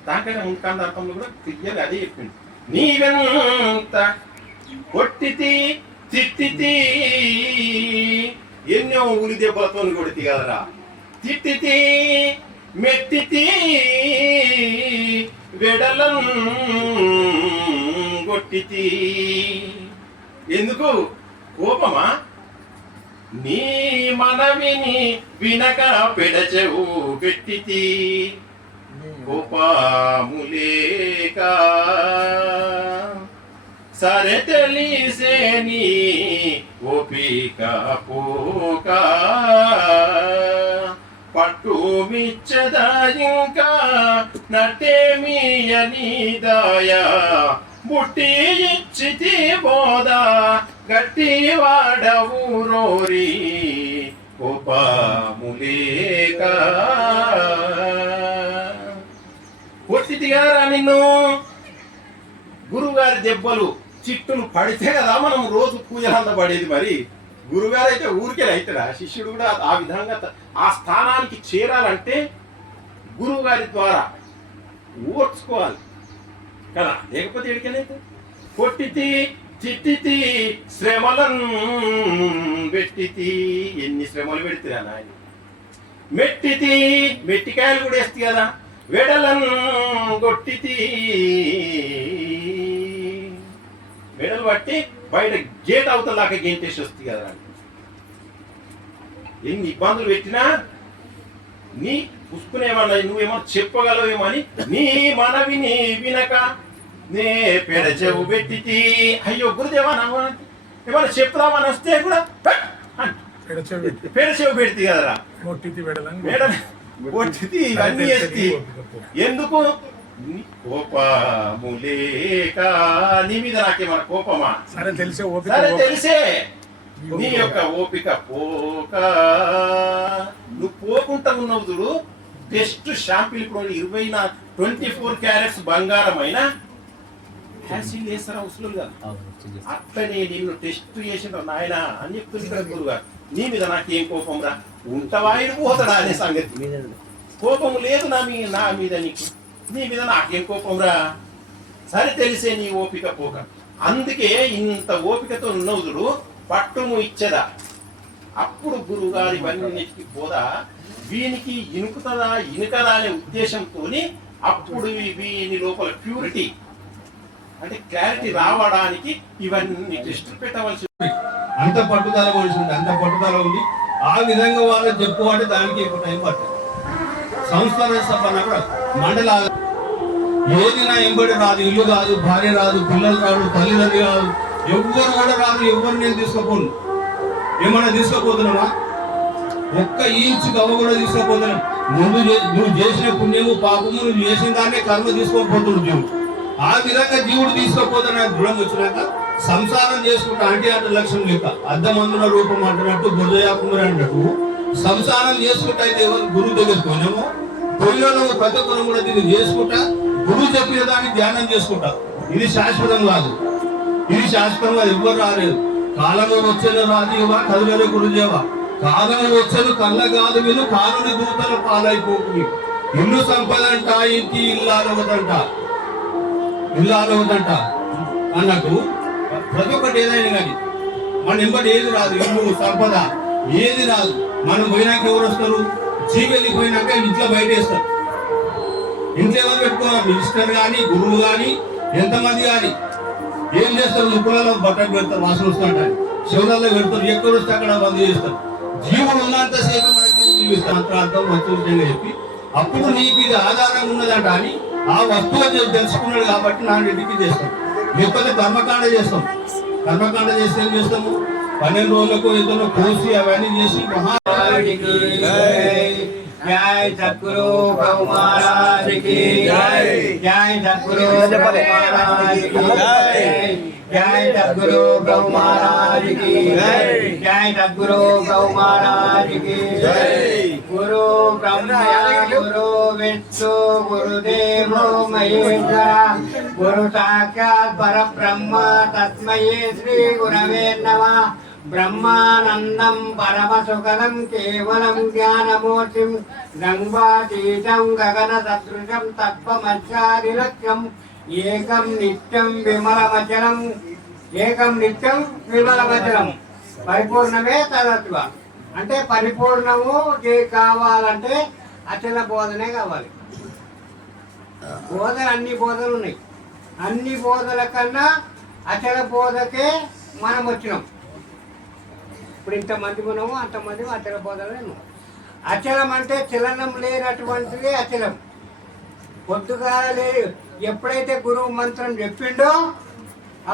దానికైనా ముందుకాండ అర్థంలో కూడా తియ్యాలి. అదే చెప్పింది, నీవెంత కొట్టితి తిట్టి ఎన్నో ఉలి దెబ్బలతో కొడితి కదరా. తిట్టి మెట్టితి వెడలం కొట్టితి. ఎందుకు కోపమా? నీ మనవిని వినక పెడచెవు పెట్టితి కోపములేక. సరే తెలిసే నీ ఓపిక పోక పట్టు మిచ్చదా ఇంకా నటేమియని దాయా బుట్టి ఇచ్చితి బోదా గట్టి వాడవు రోరి కోపములేక. కొట్టితి గారా నిన్ను. గురువుగారి దెబ్బలు చిట్టులు పడితే కదా మనం రోజు పూజలు అందబడేది. మరి గురువుగారు అయితే ఊరికే అవుతాడా? శిష్యుడు కూడా ఆ విధంగా ఆ స్థానానికి చేరాలంటే గురువు గారి ద్వారా ఓర్చుకోవాలి కదా, లేకపోతే ఎడికనైతే. కొట్టితి చిట్టితి శ్రమలను పెట్టితి. ఎన్ని శ్రమలు పెడితే నాయన. మెట్టితి మెట్టికాయలు కూడా వేస్తే కదా. వెడలను కొట్టితి, మెడలు పట్టి బయట గేట్ అవతలాక గేంటేసి వస్తుంది కదా. ఎన్ని ఇబ్బందులు పెట్టినా నీ పుసుకునేమన్నా నువ్వేమో చెప్పగలవేమో అని నీ మనవిని వినక నే పెడచెవు పెట్టి. అయ్యో గురుదేవా ఏమన్నా చెప్తామని వస్తే కూడా పెడచెవు పెడితే కదరా. కొట్టితి అన్ని వేస్తే ఎందుకు? కోపము లేక. నీ మీద నాకేమన్నా కోపమా? సరే తెలిసే నీ యొక్క ఓపిక పోక. నువ్వు పోకుండా ఉన్నావు చూడు. టెస్ట్ షాంపిల్ ఇప్పుడు 24 క్యారెట్స్ బంగారం అయినా హ్యాసిల్ చేస్తారా ఉసులు కాదు. అట్లనే నిన్ను టెస్ట్ చేసిన నాయన అని చెప్తుంది గురువు గారు. నీ మీద నాకేం కోపం రా, ఉంటావా పోతాడా అనే సంగతి. కోపం లేదు నా మీద నీకు, నీ మీద నాకేం కోపం రా. సరే తెలిసే నీ ఓపిక పోక. అందుకే ఇంత ఓపికతో ఉన్నవుదుడు పట్టుము ఇచ్చదా. అప్పుడు గురువు గారి వన్నిటికి పోదా వీనికి ఇనుకుతుందా ఇనుకదా అనే ఉద్దేశంతో అప్పుడు వీని లోపల ప్యూరిటీ అంటే క్లారిటీ రావడానికి ఇవన్నీ టెస్టులు పెట్టవలసి. అంత పట్టుదల ఉంది, అంత పట్టుదల ఉంది. ఆ విధంగా వాళ్ళు చెప్పుకోవాలి. దానికి ఎక్కువ టైం పడుతుంది. సంస్కరణ సభ మండల ఏది నా ఎంబడి రాదు. ఇల్లు కాదు, భార్య రాదు, పిల్లలు రాదు, తల్లిదండ్రులు రాదు, ఎవ్వరు కూడా రాదు. ఎవ్వరు నేను తీసుకోపోను. ఏమన్నా తీసుకోపోతున్నావా? ఒక్క ఇంచు గవ్వ కూడా తీసుకోపోతున్నాం. నువ్వు చేసిన పుణ్యము పాపము నువ్వు చేసిన దాన్నే కర్మ తీసుకోకపోతున్నావు జీవుడు. ఆ విధంగా జీవుడు తీసుకోపోతున్న దృఢం వచ్చినాక సంసారం చేసుకుంటా అంటే 6 లక్షలు లెక్క అద్దమందున రూపం అంటున్నట్టు బుర్జయాకుందరు అన్నట్టు సంసారం చేసుకుంటా అయితే ఎవరు గురువు దగ్గర పోయినామో పొయ్యిలో ప్రతి ఒక్కరు కూడా దీన్ని చేసుకుంటా గురువు చెప్పిన దాన్ని ధ్యానం చేసుకుంటా. ఇది శాశ్వతం కాదు. ఇది శాశ్వతంగా ఎవ్వరు రాలేదు. కాలంలో వచ్చేది రాదు ఇవ్వ కదులే గురుదేవా. కాలంలో వచ్చేది కళ్ళ కాదు విను కాలుని దూతలు పాలైపోకు. ఇల్లు సంపద అంట, ఇంటి ఇల్లాలవుదంట అన్నట్టు ప్రతి ఒక్కటి ఏదైనా కానీ మన ఎంబడి ఏది రాదు. ఇల్లు సంపద ఏది రాదు. మనం పోయినాక ఎవరు వస్తారు? జీవి వెళ్ళిపోయినాక ఇంట్లో బయట వేస్తారు. ఇంట్లో ఎవరు పెట్టుకోవాలి? మినిస్టర్ కానీ గురువు కానీ ఎంతమంది కానీ ఏం చేస్తారు? ముక్కులలో బట్టలు పెడతారు, వాసన వస్తుంటారు, శివరాల్లో పెడతారు, ఎక్కడ వస్తే అక్కడ బంద్ చేస్తారు. జీవుడు ఉన్నంత సేపు మనకి జీవిస్తాంతం మంచి విషయంగా చెప్పి అప్పుడు నీకు ఇది ఆధారంగా ఉన్నదంట అని ఆ వస్తువు తెలుసుకున్నాడు కాబట్టి నా రెడ్డికి చేస్తాం. లేకపోతే కర్మకాండ చేస్తాం. కర్మకాండ చేస్తే ఏం చేస్తాము? 12 రోజులకు ఏదో కోసి అవన్నీ చేసి జై సద్గురు మహారాజుకి జై. జై సద్గురు మహారాజుకి జై. జై సద్గురు మహారాజుకి జై. జై సద్గురు మహారాజుకి జై. గురు బ్రహ్మ గురు విష్ణు గురుదేవో మహేశ్వర గురు సాక్షాత్ పరబ్రహ్మ తస్మై శ్రీ గురవే నమః. బ్రహ్మానందం పరమసుఖదం కేవలం జ్ఞానమూర్తిం గంగాతీతం గగన సదృశం తత్వమధ్యాదిలక్ష్యం ఏకం నిత్యం విమలమచలం. ఏకం నిత్యం విమలమచలం. పరిపూర్ణమే తదత్వ. అంటే పరిపూర్ణము కావాలంటే అచల బోధనే కావాలి. బోధలు అన్ని బోధలు ఉన్నాయి. అన్ని బోధల కన్నా అచల బోధకే మనం వచ్చినాం. ఇప్పుడు ఇంతమంది ఉన్నాము, అంతమంది అచల బోధలేము. అచలం అంటే చలనం లేనటువంటిది అచలం. పొద్దుగా లేదు. ఎప్పుడైతే గురువు మంత్రం చెప్పిండో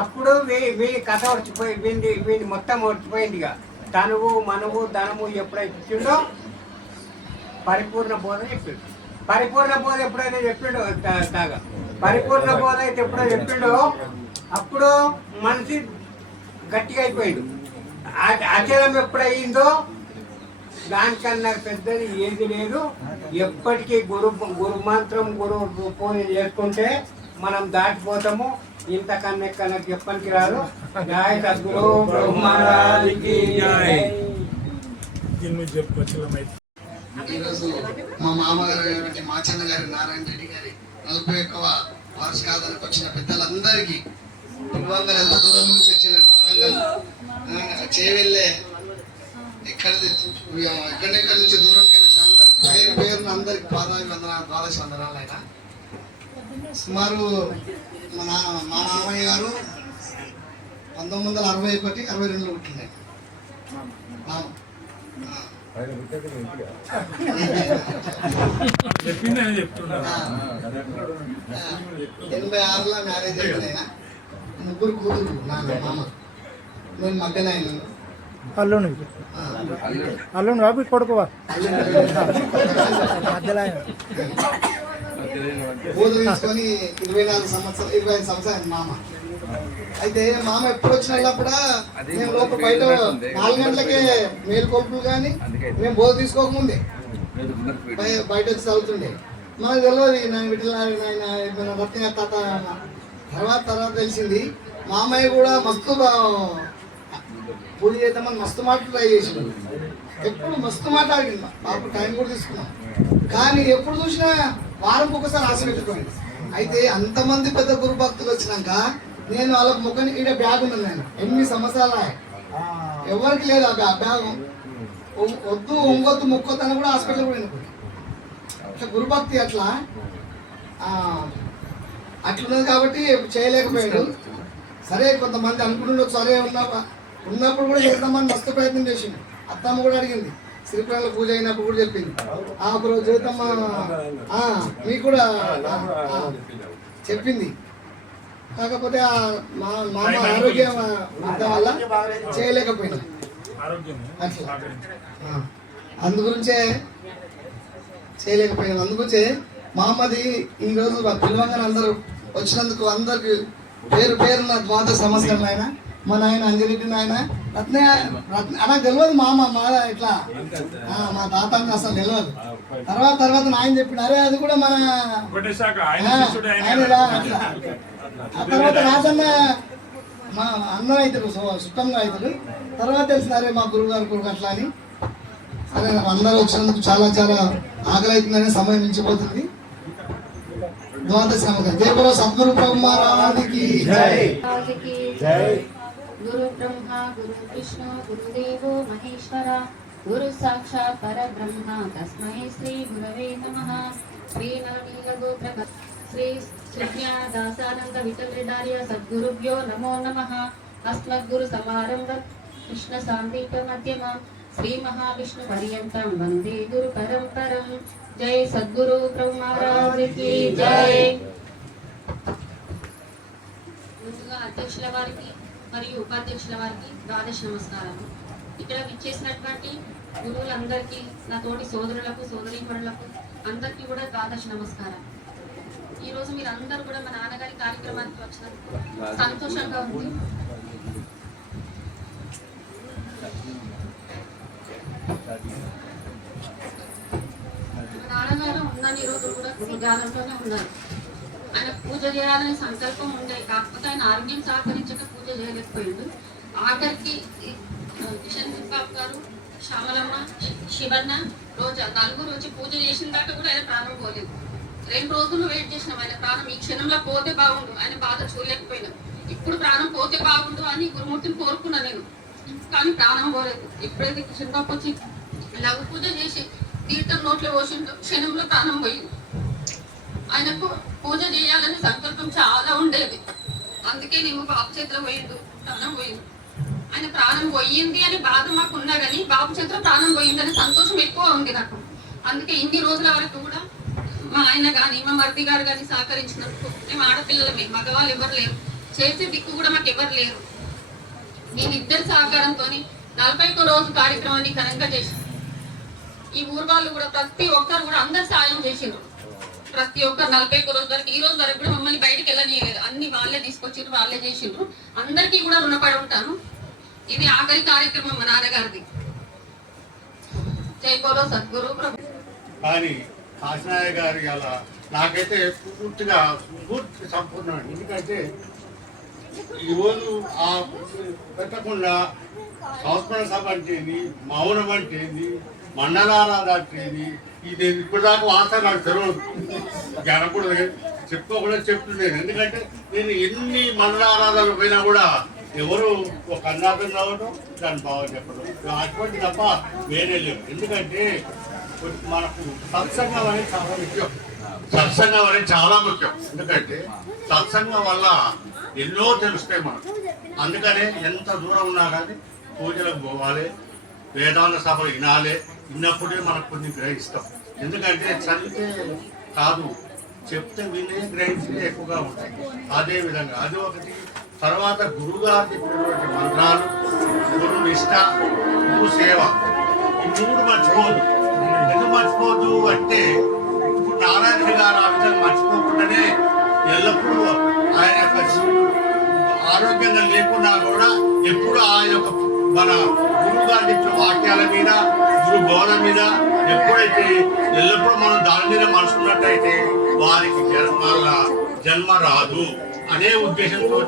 అప్పుడు వీడి కథ వచ్చిపోయి వీడి మొత్తం వచ్చిపోయింది. ఇక తనువు మనవు ధనము ఎప్పుడైతే ఇచ్చిండో పరిపూర్ణ బోధ చెప్పిండు. పరిపూర్ణ బోధ ఎప్పుడైతే చెప్పిండో తాగా పరిపూర్ణ బోధ అయితే ఎప్పుడైతే చెప్పిండో అప్పుడు మనిషి గట్టిగా అయిపోయిండు. అచలం ఎప్పుడయిందో దానికన్నా పెద్దది ఏది లేదు. ఎప్పటికీ గురు మంత్రం గురువు పూజ చేసుకుంటే మనం దాటిపోతాము. ఇంతకన్నా ఎక్కడ చెప్పనికి రాదు. జై సద్గురు బ్రహ్మరాజుకి జై. ఈరోజు మా మామగారు గారి మాచన్న గారి నారాయణ రెడ్డి గారి 41వ వార్షికాదానికి వచ్చిన పెద్దలందరికీ పిలవంగా ఎంత దూరం నుంచి వచ్చిన వరంగల్ చేవెళ్ళే ఎక్కడెక్కడి నుంచి దూరంకి వచ్చి అందరికి పేరున అందరికి ద్వాదశ వందనాలు ఆయన. సుమారు మా మామయ్య గారు 1961, 62లో పుట్టిండే మామ. 86లో మ్యారేజ్ అయింది. ముగ్గురు కూతురు నా మామ. నేను మగ్గనాయన అల్లుడు బాబు కొడుకువా కూతురు తీసుకొని 25 సంవత్సరాలు మామ. అయితే మామ ఎప్పుడు వచ్చినప్పుడు మేము లోపల బయట 4 గంటలకే మేలుకొల్పులు కానీ మేము బోధ తీసుకోకముందే బయట వచ్చి చదువుతుండే. మనకు తెలియదు నా వీటిలో రత్న తాత తర్వాత తెలిసింది. మామయ్య కూడా మస్తు పూజ చేద్దామని మస్తు మాటలు ట్రై చేసిండు. ఎప్పుడు మస్తు మాట్లాడింది. బాబు టైం కూడా తీసుకున్నాం. కానీ ఎప్పుడు చూసినా వారంకి ఒకసారి ఆశ పెట్టుకోండి. అయితే అంతమంది పెద్ద గురు భక్తులు వచ్చినాక నేను వాళ్ళకి ముఖానికి ఈడ బ్యాగ్ ఉన్నాను. నేను 8 సంవత్సరాలు ఎవరికి లేదు ఆ బ్యాగ్. వద్దు ఒంగొద్దు మొక్కొద్దు అని కూడా హాస్పిటల్ కూడా వెళ్ళిపోయి. అట్లా గురుభక్తి అట్లున్నది కాబట్టి చేయలేకపోయాడు. సరే కొంతమంది అనుకుంటుండొచ్చు, సరే ఉన్నప్పుడు కూడా చేద్దామని మస్తు ప్రయత్నం చేసిండు. అత్తమ్మ కూడా అడిగింది, శ్రీపురాల పూజ అయినప్పుడు కూడా చెప్పింది, ఒకరోజు చేద్దామా మీకు కూడా చెప్పింది. కాకపోతే మా మామ ఆరోగ్యం వల్ల చేయలేకపోయినా. అట్లా అందుగురించే చేయలేకపోయినా. అందుగురించే మామది ఈరోజు పిలవంగానే అందరూ వచ్చినందుకు అందరికి పేరున్న ద్వాదశ నమస్కారం. ఆయన మా నాయన అంజిరెడ్డి నాయన రత్నయ్య నాకు తెలియదు మామ ఇట్లా మా తాత అసలు తెలియదు. తర్వాత నాయన చెప్పిన అరే అది కూడా మన ఆయనరా అట్లా. ఆ తర్వాత రాజన్న మా అన్న అవుతాడు, సుఖంగా అవుతాడు. తర్వాత తెలిసినారే మా గురువు గారు కొడుకు అట్లా అని. సరే అందరూ వచ్చినందుకు చాలా ఆకలి అవుతుందనే సమయం మించిపోతుంది. ద్వాదశ నమస్కారం. జై బోలో సద్గురు బ్రహ్మ మహారాజుకి జై. గురు బ్రహ్మ గురు విష్ణు గురుదేవో మహేశ్వర గురు సాక్షాత్ పరబ్రహ్మ తస్మై శ్రీ గురవే నమః. శ్రీ నవనీల గోత్ర శ్రీ శ్రీజ్ఞాదాసానంద విఠలరెడ్డార్య సద్గురుభ్యో నమో నమః. అస్మద్గురు సమారంభ కృష్ణ సాందీప మధ్యమ శ్రీ మహావిష్ణు పర్యంతం వందే గురు పరంపరం. జై సద్గురు బ్రహ్మ మహారాజుకి జై. ముందుగా అధ్యక్షుల వారికి మరియు ఉపాధ్యక్షుల వారికి ద్వాదశ నమస్కారాలు. ఇక్కడ విచ్చేసినటువంటి గురువులందరికీ, నా తోటి సోదరులకు సోదరీమణులకు అందరికీ కూడా ద్వాదశ నమస్కారం. ఈరోజు మీరు అందరూ కూడా మా నాన్నగారి కార్యక్రమానికి వచ్చినందుకు సంతోషంగా ఉంది. నాన్నగారు ఉన్నన్ని రోజులు కూడా గురు ధ్యానంలోనే ఉన్నారు. ఆయన పూజ చేయాలనే సంకల్పం ఉండే, కాకపోతే ఆయన ఆరోగ్యం సహకరించక పూజ చేయలేకపోయిండు. ఆఖరికి కిషన్ బాబు గారు, శ్యామలమ్మ, శివన్న రోజు నలుగురు వచ్చి పూజ చేసిన దాకా కూడా ఆయన ప్రాణం పోలేదు. 2 రోజులు వెయిట్ చేసినాం ఆయన ప్రాణం ఈ క్షణంలో పోతే బాగుండు, ఆయన బాధ చూడలేకపోయినాం. ఇప్పుడు ప్రాణం పోతే బాగుండు అని గురుమూర్తిని కోరుకున్నా నేను, కానీ ప్రాణం పోలేదు. ఎప్పుడైతే కిషన్ బాబు వచ్చి లఘు పూజ చేసి తీర్థం నోట్లో పోసిండు, క్షణంలో ప్రాణం పోయింది. ఆయనకు పూజ చేయాలని సంకల్పం చాలా ఉండేది. అందుకే నేను బాబు చేతిలో పోయిండు, ప్రాణం పోయింది. ఆయన ప్రాణం పోయింది అని బాధ మాకు ఉన్నా కానీ బాబు చేతిలో ప్రాణం పోయిందని సంతోషం ఎక్కువ ఉంది నాకు. అందుకే ఇన్ని రోజుల వరకు కూడా మా ఆయన కానీ మా మర్ది గారు కానీ సహకరించినందుకు, మేము ఆడపిల్లలమే, మగవాళ్ళు ఎవరు లేరు, చేసే దిక్కు కూడా మాకు ఎవరు లేరు. నేను ఇద్దరి సహకారంతో 41 రోజు కార్యక్రమాన్ని ఘనంగా చేశాను. ఈ ఊరు వాళ్ళు కూడా ప్రతి ఒక్కరు కూడా అందరు సాయం చేసిండ్రు. ప్రతి ఒక్కరు 41 రోజు వరకు, ఈ రోజు వరకు కూడా మమ్మల్ని బయటకు వెళ్ళనియలేదు. అన్ని వాళ్ళే తీసుకొచ్చిండ్రు, వాళ్ళే చేసిండ్రు. అందరికీ కూడా రుణపడి ఉంటాను. ఇది ఆఖరి కార్యక్రమం మా నాన్నగారిది. జై బోలో సద్గురు ప్రభు. కానీ కాశనాయ గారి అలా నాకైతే పూర్తిగా పూర్తి సంపూర్ణ. ఎందుకంటే ఈరోజు ఆ పెట్టకుండా సంస్మరణ సభ అంటేది, మౌనం అంటేది, మండలారాధ అంటేది, ఇది ఇప్పుడు దాకా వాసన నాకు తెలియదు. జనకుడు చెప్పుకోకుండా చెప్తున్నాను. ఎందుకంటే నేను ఎన్ని మండల ఆరాధనలు పోయినా కూడా ఎవరు ఒక అన్నార్థం రావడం దాన్ని బాగా చెప్పడం అటువంటి తప్ప వేరే లేవు. ఎందుకంటే మనకు సత్సంగం అనేది చాలా ముఖ్యం. సత్సంగం అనేది చాలా ముఖ్యం. ఎందుకంటే సత్సంగం వల్ల ఎన్నో తెలుస్తాయి మనకు. అందుకనే ఎంత దూరం ఉన్నా కానీ పూజలకు పోవాలి, వేదాంత సభలు వినాలి. విన్నప్పుడే మనకు కొన్ని గ్రహిస్తాం. ఎందుకంటే చదివితే కాదు, చెప్తే వినే గ్రహించే ఎక్కువగా ఉంటాయి. అదే విధంగా అది ఒకటి. తర్వాత గురువుగారు చెప్పినటువంటి మంత్రాలు, గురు నిష్ట, గురు సేవ, ఈ మూడు మర్చిపోదు. ఎందుకు మర్చిపోదు అంటే ఇప్పుడు నారాయణ గారు ఆ విధంగా మర్చిపోకుండానే ఎల్లప్పుడూ ఆయన యొక్క ఆరోగ్యంగా లేకున్నా కూడా ఎప్పుడు ఆ యొక్క మన గురువు గారు చెప్పిన వాక్యాల మీద, గురు బోధన మీద ఎప్పుడైతే ఎల్లప్పుడూ మనం దాని మీద మనసుకున్నట్టయితే వారికి జన్మ రాదు అనే ఉద్దేశంతో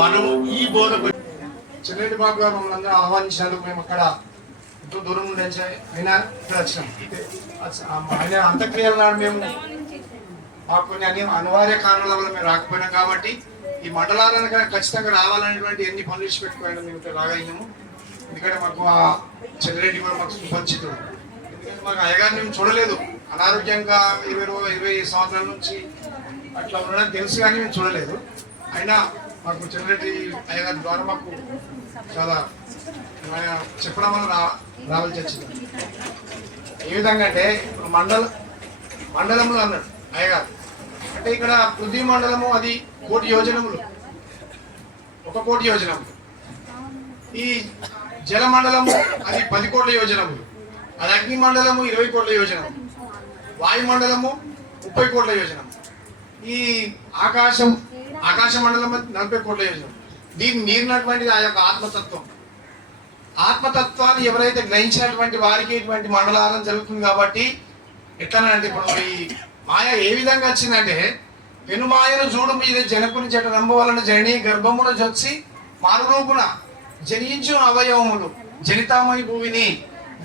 మనము ఈ బోధకు చెల్లెటి బాబు గారు మమ్మల్ని అందరూ ఆహ్వానించినందుకు మేము అక్కడ ఎంతో దూరం నుండి అయినా ఇక్కడ వచ్చినాం. ఆయన అంత్యక్రియల నాడు మేము మాకు కొన్ని అనివార్య కారణాల వల్ల మేము రాకపోయినాం కాబట్టి ఈ మండలాలను ఖచ్చితంగా రావాలనేటువంటి ఎన్ని పనులు పెట్టుకోవాలి మేము ఇక్కడ రాగలిగాము. ఎందుకంటే మాకు ఆ చెల్లెరెడ్డి కూడా మాకు సుపరిచితుడు. ఎందుకంటే మాకు అయ్యగారిని మేము చూడలేదు. అనారోగ్యంగా 20 సంవత్సరాల నుంచి అట్లా ఉండడం తెలుసు కానీ మేము చూడలేదు. అయినా మాకు చెల్లెరెడ్డి అయ్యగారి ద్వారా మాకు చాలా చెప్పడం వల్ల రావాల్సి వచ్చింది. ఏ విధంగా అంటే ఇప్పుడు మండలంలో అన్నాడు అయ్యగారు. అంటే ఇక్కడ పృథ్వీ మండలము అది 1 కోటి యోజనములు, 1 కోటి యోజనములు. ఈ జల మండలము అది 10 కోట్ల యోజనములు. అది అగ్ని మండలము 20 కోట్ల యోజనము. వాయు మండలము 30 కోట్ల యోజనం. ఈ ఆకాశ మండలం 40 కోట్ల యోజనం. దీన్ని మీరినటువంటిది ఆ యొక్క ఆత్మతత్వం. ఆత్మతత్వాన్ని ఎవరైతే గ్రహించినటువంటి వారికి ఇటువంటి మండలాలను జరుగుతుంది. కాబట్టి ఎట్లనంటే ఇప్పుడు ఈ మాయ ఏ విధంగా వచ్చిందంటే పెనుమాయను చూడు మీద జనకుని చెట రంభవలన జని గర్భమున జొచ్చి మారురూపున జనించు అవయవములు జనితామణి భూమిని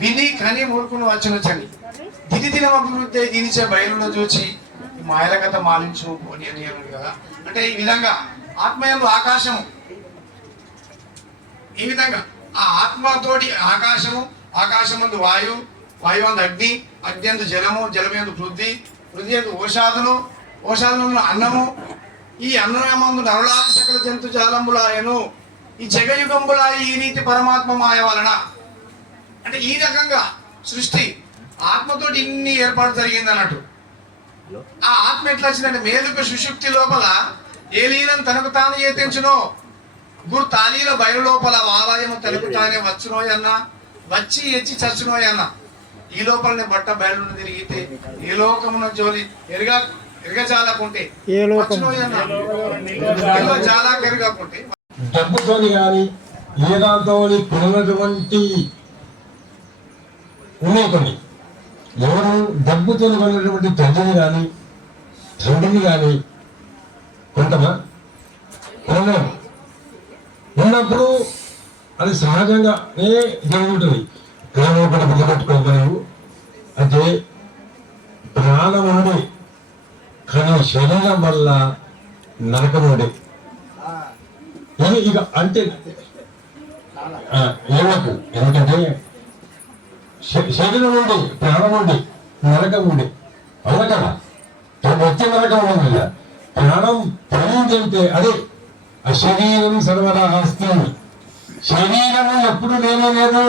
విని కని మూర్ఖును వచ్చును చని దిన అభివృద్ధి దీనిచే బయలులో చూచి మాయల కథ మాలించు అని అని కదా. అంటే ఈ విధంగా ఆత్మయందు ఆకాశము, ఈ విధంగా ఆ ఆత్మతోటి ఆకాశమందు వాయువందు అగ్ని, అగ్నియందు జలము, జలమందు పృథ్వీ ఎందు ఓషాదులు అన్నము, ఈ అన్నమందు నరులాది సకల జంతు జాలములాయను. ఈ జగయుగంబుల ఈ రీతి పరమాత్మ మాయ వలన. అంటే ఈ రకంగా సృష్టి ఆత్మతోటి ఇన్ని ఏర్పాటు జరిగింది అన్నట్టు. ఆ ఆత్మ ఎట్లా వచ్చిందంటే మేలుకు సుషుప్తి లోపల ఏ లీలం తనకు తాను ఏ తెంచునో గురు తాలీల బయలు లోపల ఆలయము తనకు తానే వచ్చునోయన్న, వచ్చి ఎచ్చి చచ్చునోయన్న. ఈ లోపలనే బట్ట బయలు తిరిగితే ఏ లోకమున జోలి ఎరగజాలకుంటే చాలా ఎరగకుంటే డబ్బుతోని కానీ ఏదాంతో కొన్నటువంటి ఉన్నాయి కొన్ని. ఎవరు డబ్బుతో కొన్నటువంటి తండ్రిని కానీ తండ్రిని కానీ కొంతమా కొనలేము. ఉన్నప్పుడు అది సహజంగానే జరుగుతుంది. ప్రేమపడ గుర్తుపెట్టుకోగలవు. అంటే ప్రాణం ఉండే కానీ శరీరం వల్ల నరకం ఉండే. ఇది ఇక అంటే ఏమకు ఎందుకంటే శరీరం ఉండి ప్రాణం ఉండి నరకం ఉండి అవునా కదా. వచ్చే నరకం ఉంది కదా. ప్రాణం పోయిందంటే అదే అశరీరం సర్వదా అస్తి. శరీరము ఎప్పుడు లేనే లేదు.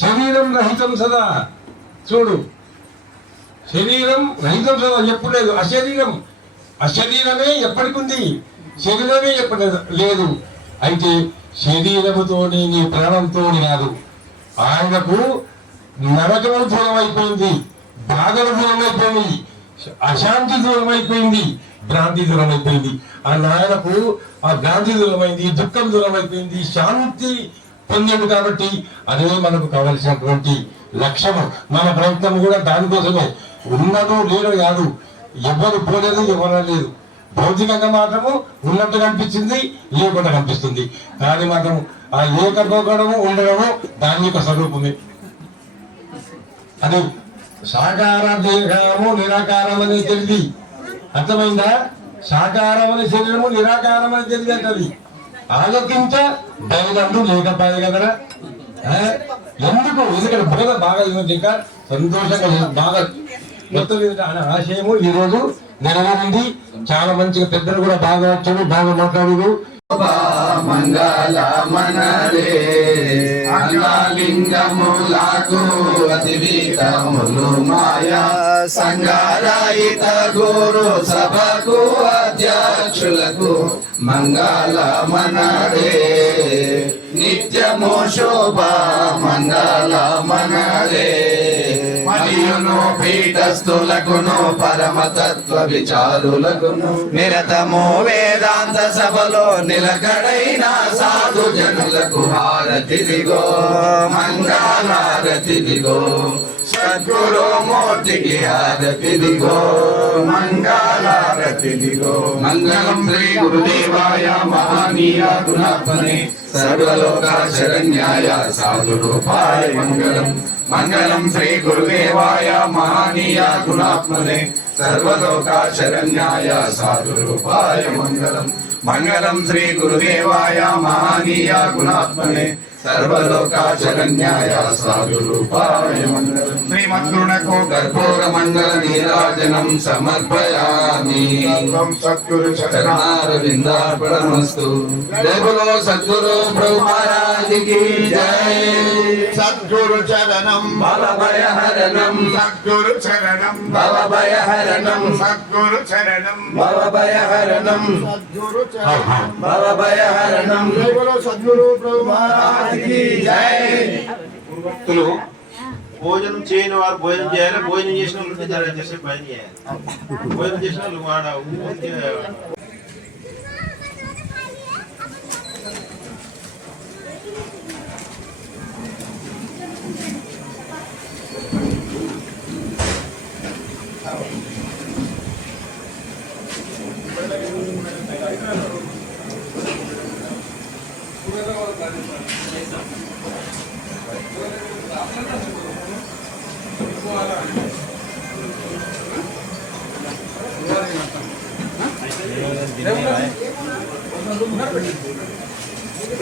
శరీరం రహితం సదా. చూడు, శరీరం రహితం సదా ఎప్పుడు లేదు. అశరీరమే ఎప్పటికుంది, శరీరమే ఎప్పటి లేదు. అయితే శరీరముతోని నీ ప్రాణంతో కాదు. ఆయనకు నరకము దూరం అయిపోయింది, బాధలు దూరం అయిపోయింది, అశాంతి దూరం అయిపోయింది, భ్రాంతి దూరం అయిపోయింది. ఆ నాయనకు ఆ భ్రాంతి దూరమైంది, దుఃఖం దూరం అయిపోయింది, శాంతి పొందాడు. కాబట్టి అదే మనకు కావలసినటువంటి లక్ష్యము. మన ప్రయత్నం కూడా దానికోసమే. ఉన్నదో లేదో కాదు, ఎవరు పోలేదు ఎవరు లేదు. భౌతికంగా మాత్రము ఉన్నట్టు కనిపించింది, లేకుండా కనిపిస్తుంది. కానీ మాత్రం ఆ ఏకపోకడము ఉండడము దాని యొక్క స్వరూపమే. అది సాకార దేహము నిరాకారం అనేది తెలివి. అర్థమైందా? సాకారమైన శరీరము నిరాకారమైన తెలియదు. ఆలోచించ దైవంలో లేకపోయే కదరా. ఎందుకంటే బోధ బాగా ఇంకా సంతోషంగా బాగా మొత్తం ఆశయము ఈ రోజు నెరవేరింది. చాలా మంచిగా పెద్దలు కూడా బాగా వచ్చారు, బాగా మాట్లాడారు. మంగళ మనరే అంగలింగములకు అతివితములు మాయా సంగారాయిత గురు సభకు అధ్యక్షులకు మంగళ మనరే నిత్యము శోభ మంగళ మనరే మరియును పీఠస్థులకును పరమతత్వ విచారులకును నిరతము వేదాంత సభలో నిలకడైన సాధు జనులకు హారతిదిగో మంగళారతిదిగో సద్గురు మూర్తికి హారతిదిగో మంగళారతిదిగో మంగళం శ్రీ గురుదేవాయ మహనీయ గుణాత్మనే సర్వలోక శరణ్యాయ సాధు రూపాయ మంగళం మంగళం శ్రీ గురుదేవాయ మహనీయ గుణాత్మనే సర్వలోక శరణ్యాయ సాధు రూపాయ మంగళం మంగళం శ్రీ గురుదేవాయ మహనీయ గుణాత్మనే సర్వలోక శరణ్యాయ సాధు రూపాయ మంగళం శ్రీమద్గురునకు కర్పూర మండల నీరాజనం సమర్పయామి సద్గురు చరణారవిందార్పణమస్తు. జయబులో సద్గురు ప్రభు మహారాజ్ కి జై. సద్గురు చరణం భవభయహరణం సద్గురు చరణం భవభయహరణం సద్గురు చరణం భవభయహరణం సద్గురు చరణం భవభయహరణం. సద్గురు ప్రభు మహారాజ్ కి జై. భక్తులు భోజనం చేయని వారు భోజనం చేయాలి, భోజనం చేసిన వాళ్ళు భోజనం చేసి భోజనం చేయాలి. భోజనం చేసిన వాళ్ళు వాడ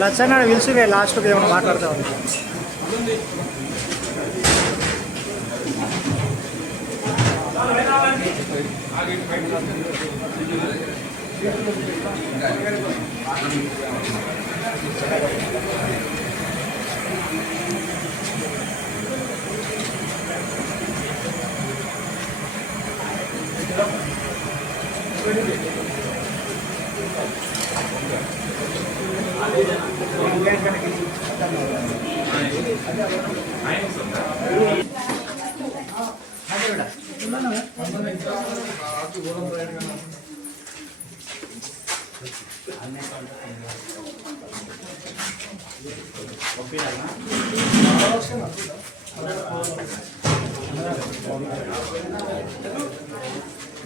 లచ్చన్న పిలుచులే లాస్ట్కి ఏమైనా మాట్లాడతాం.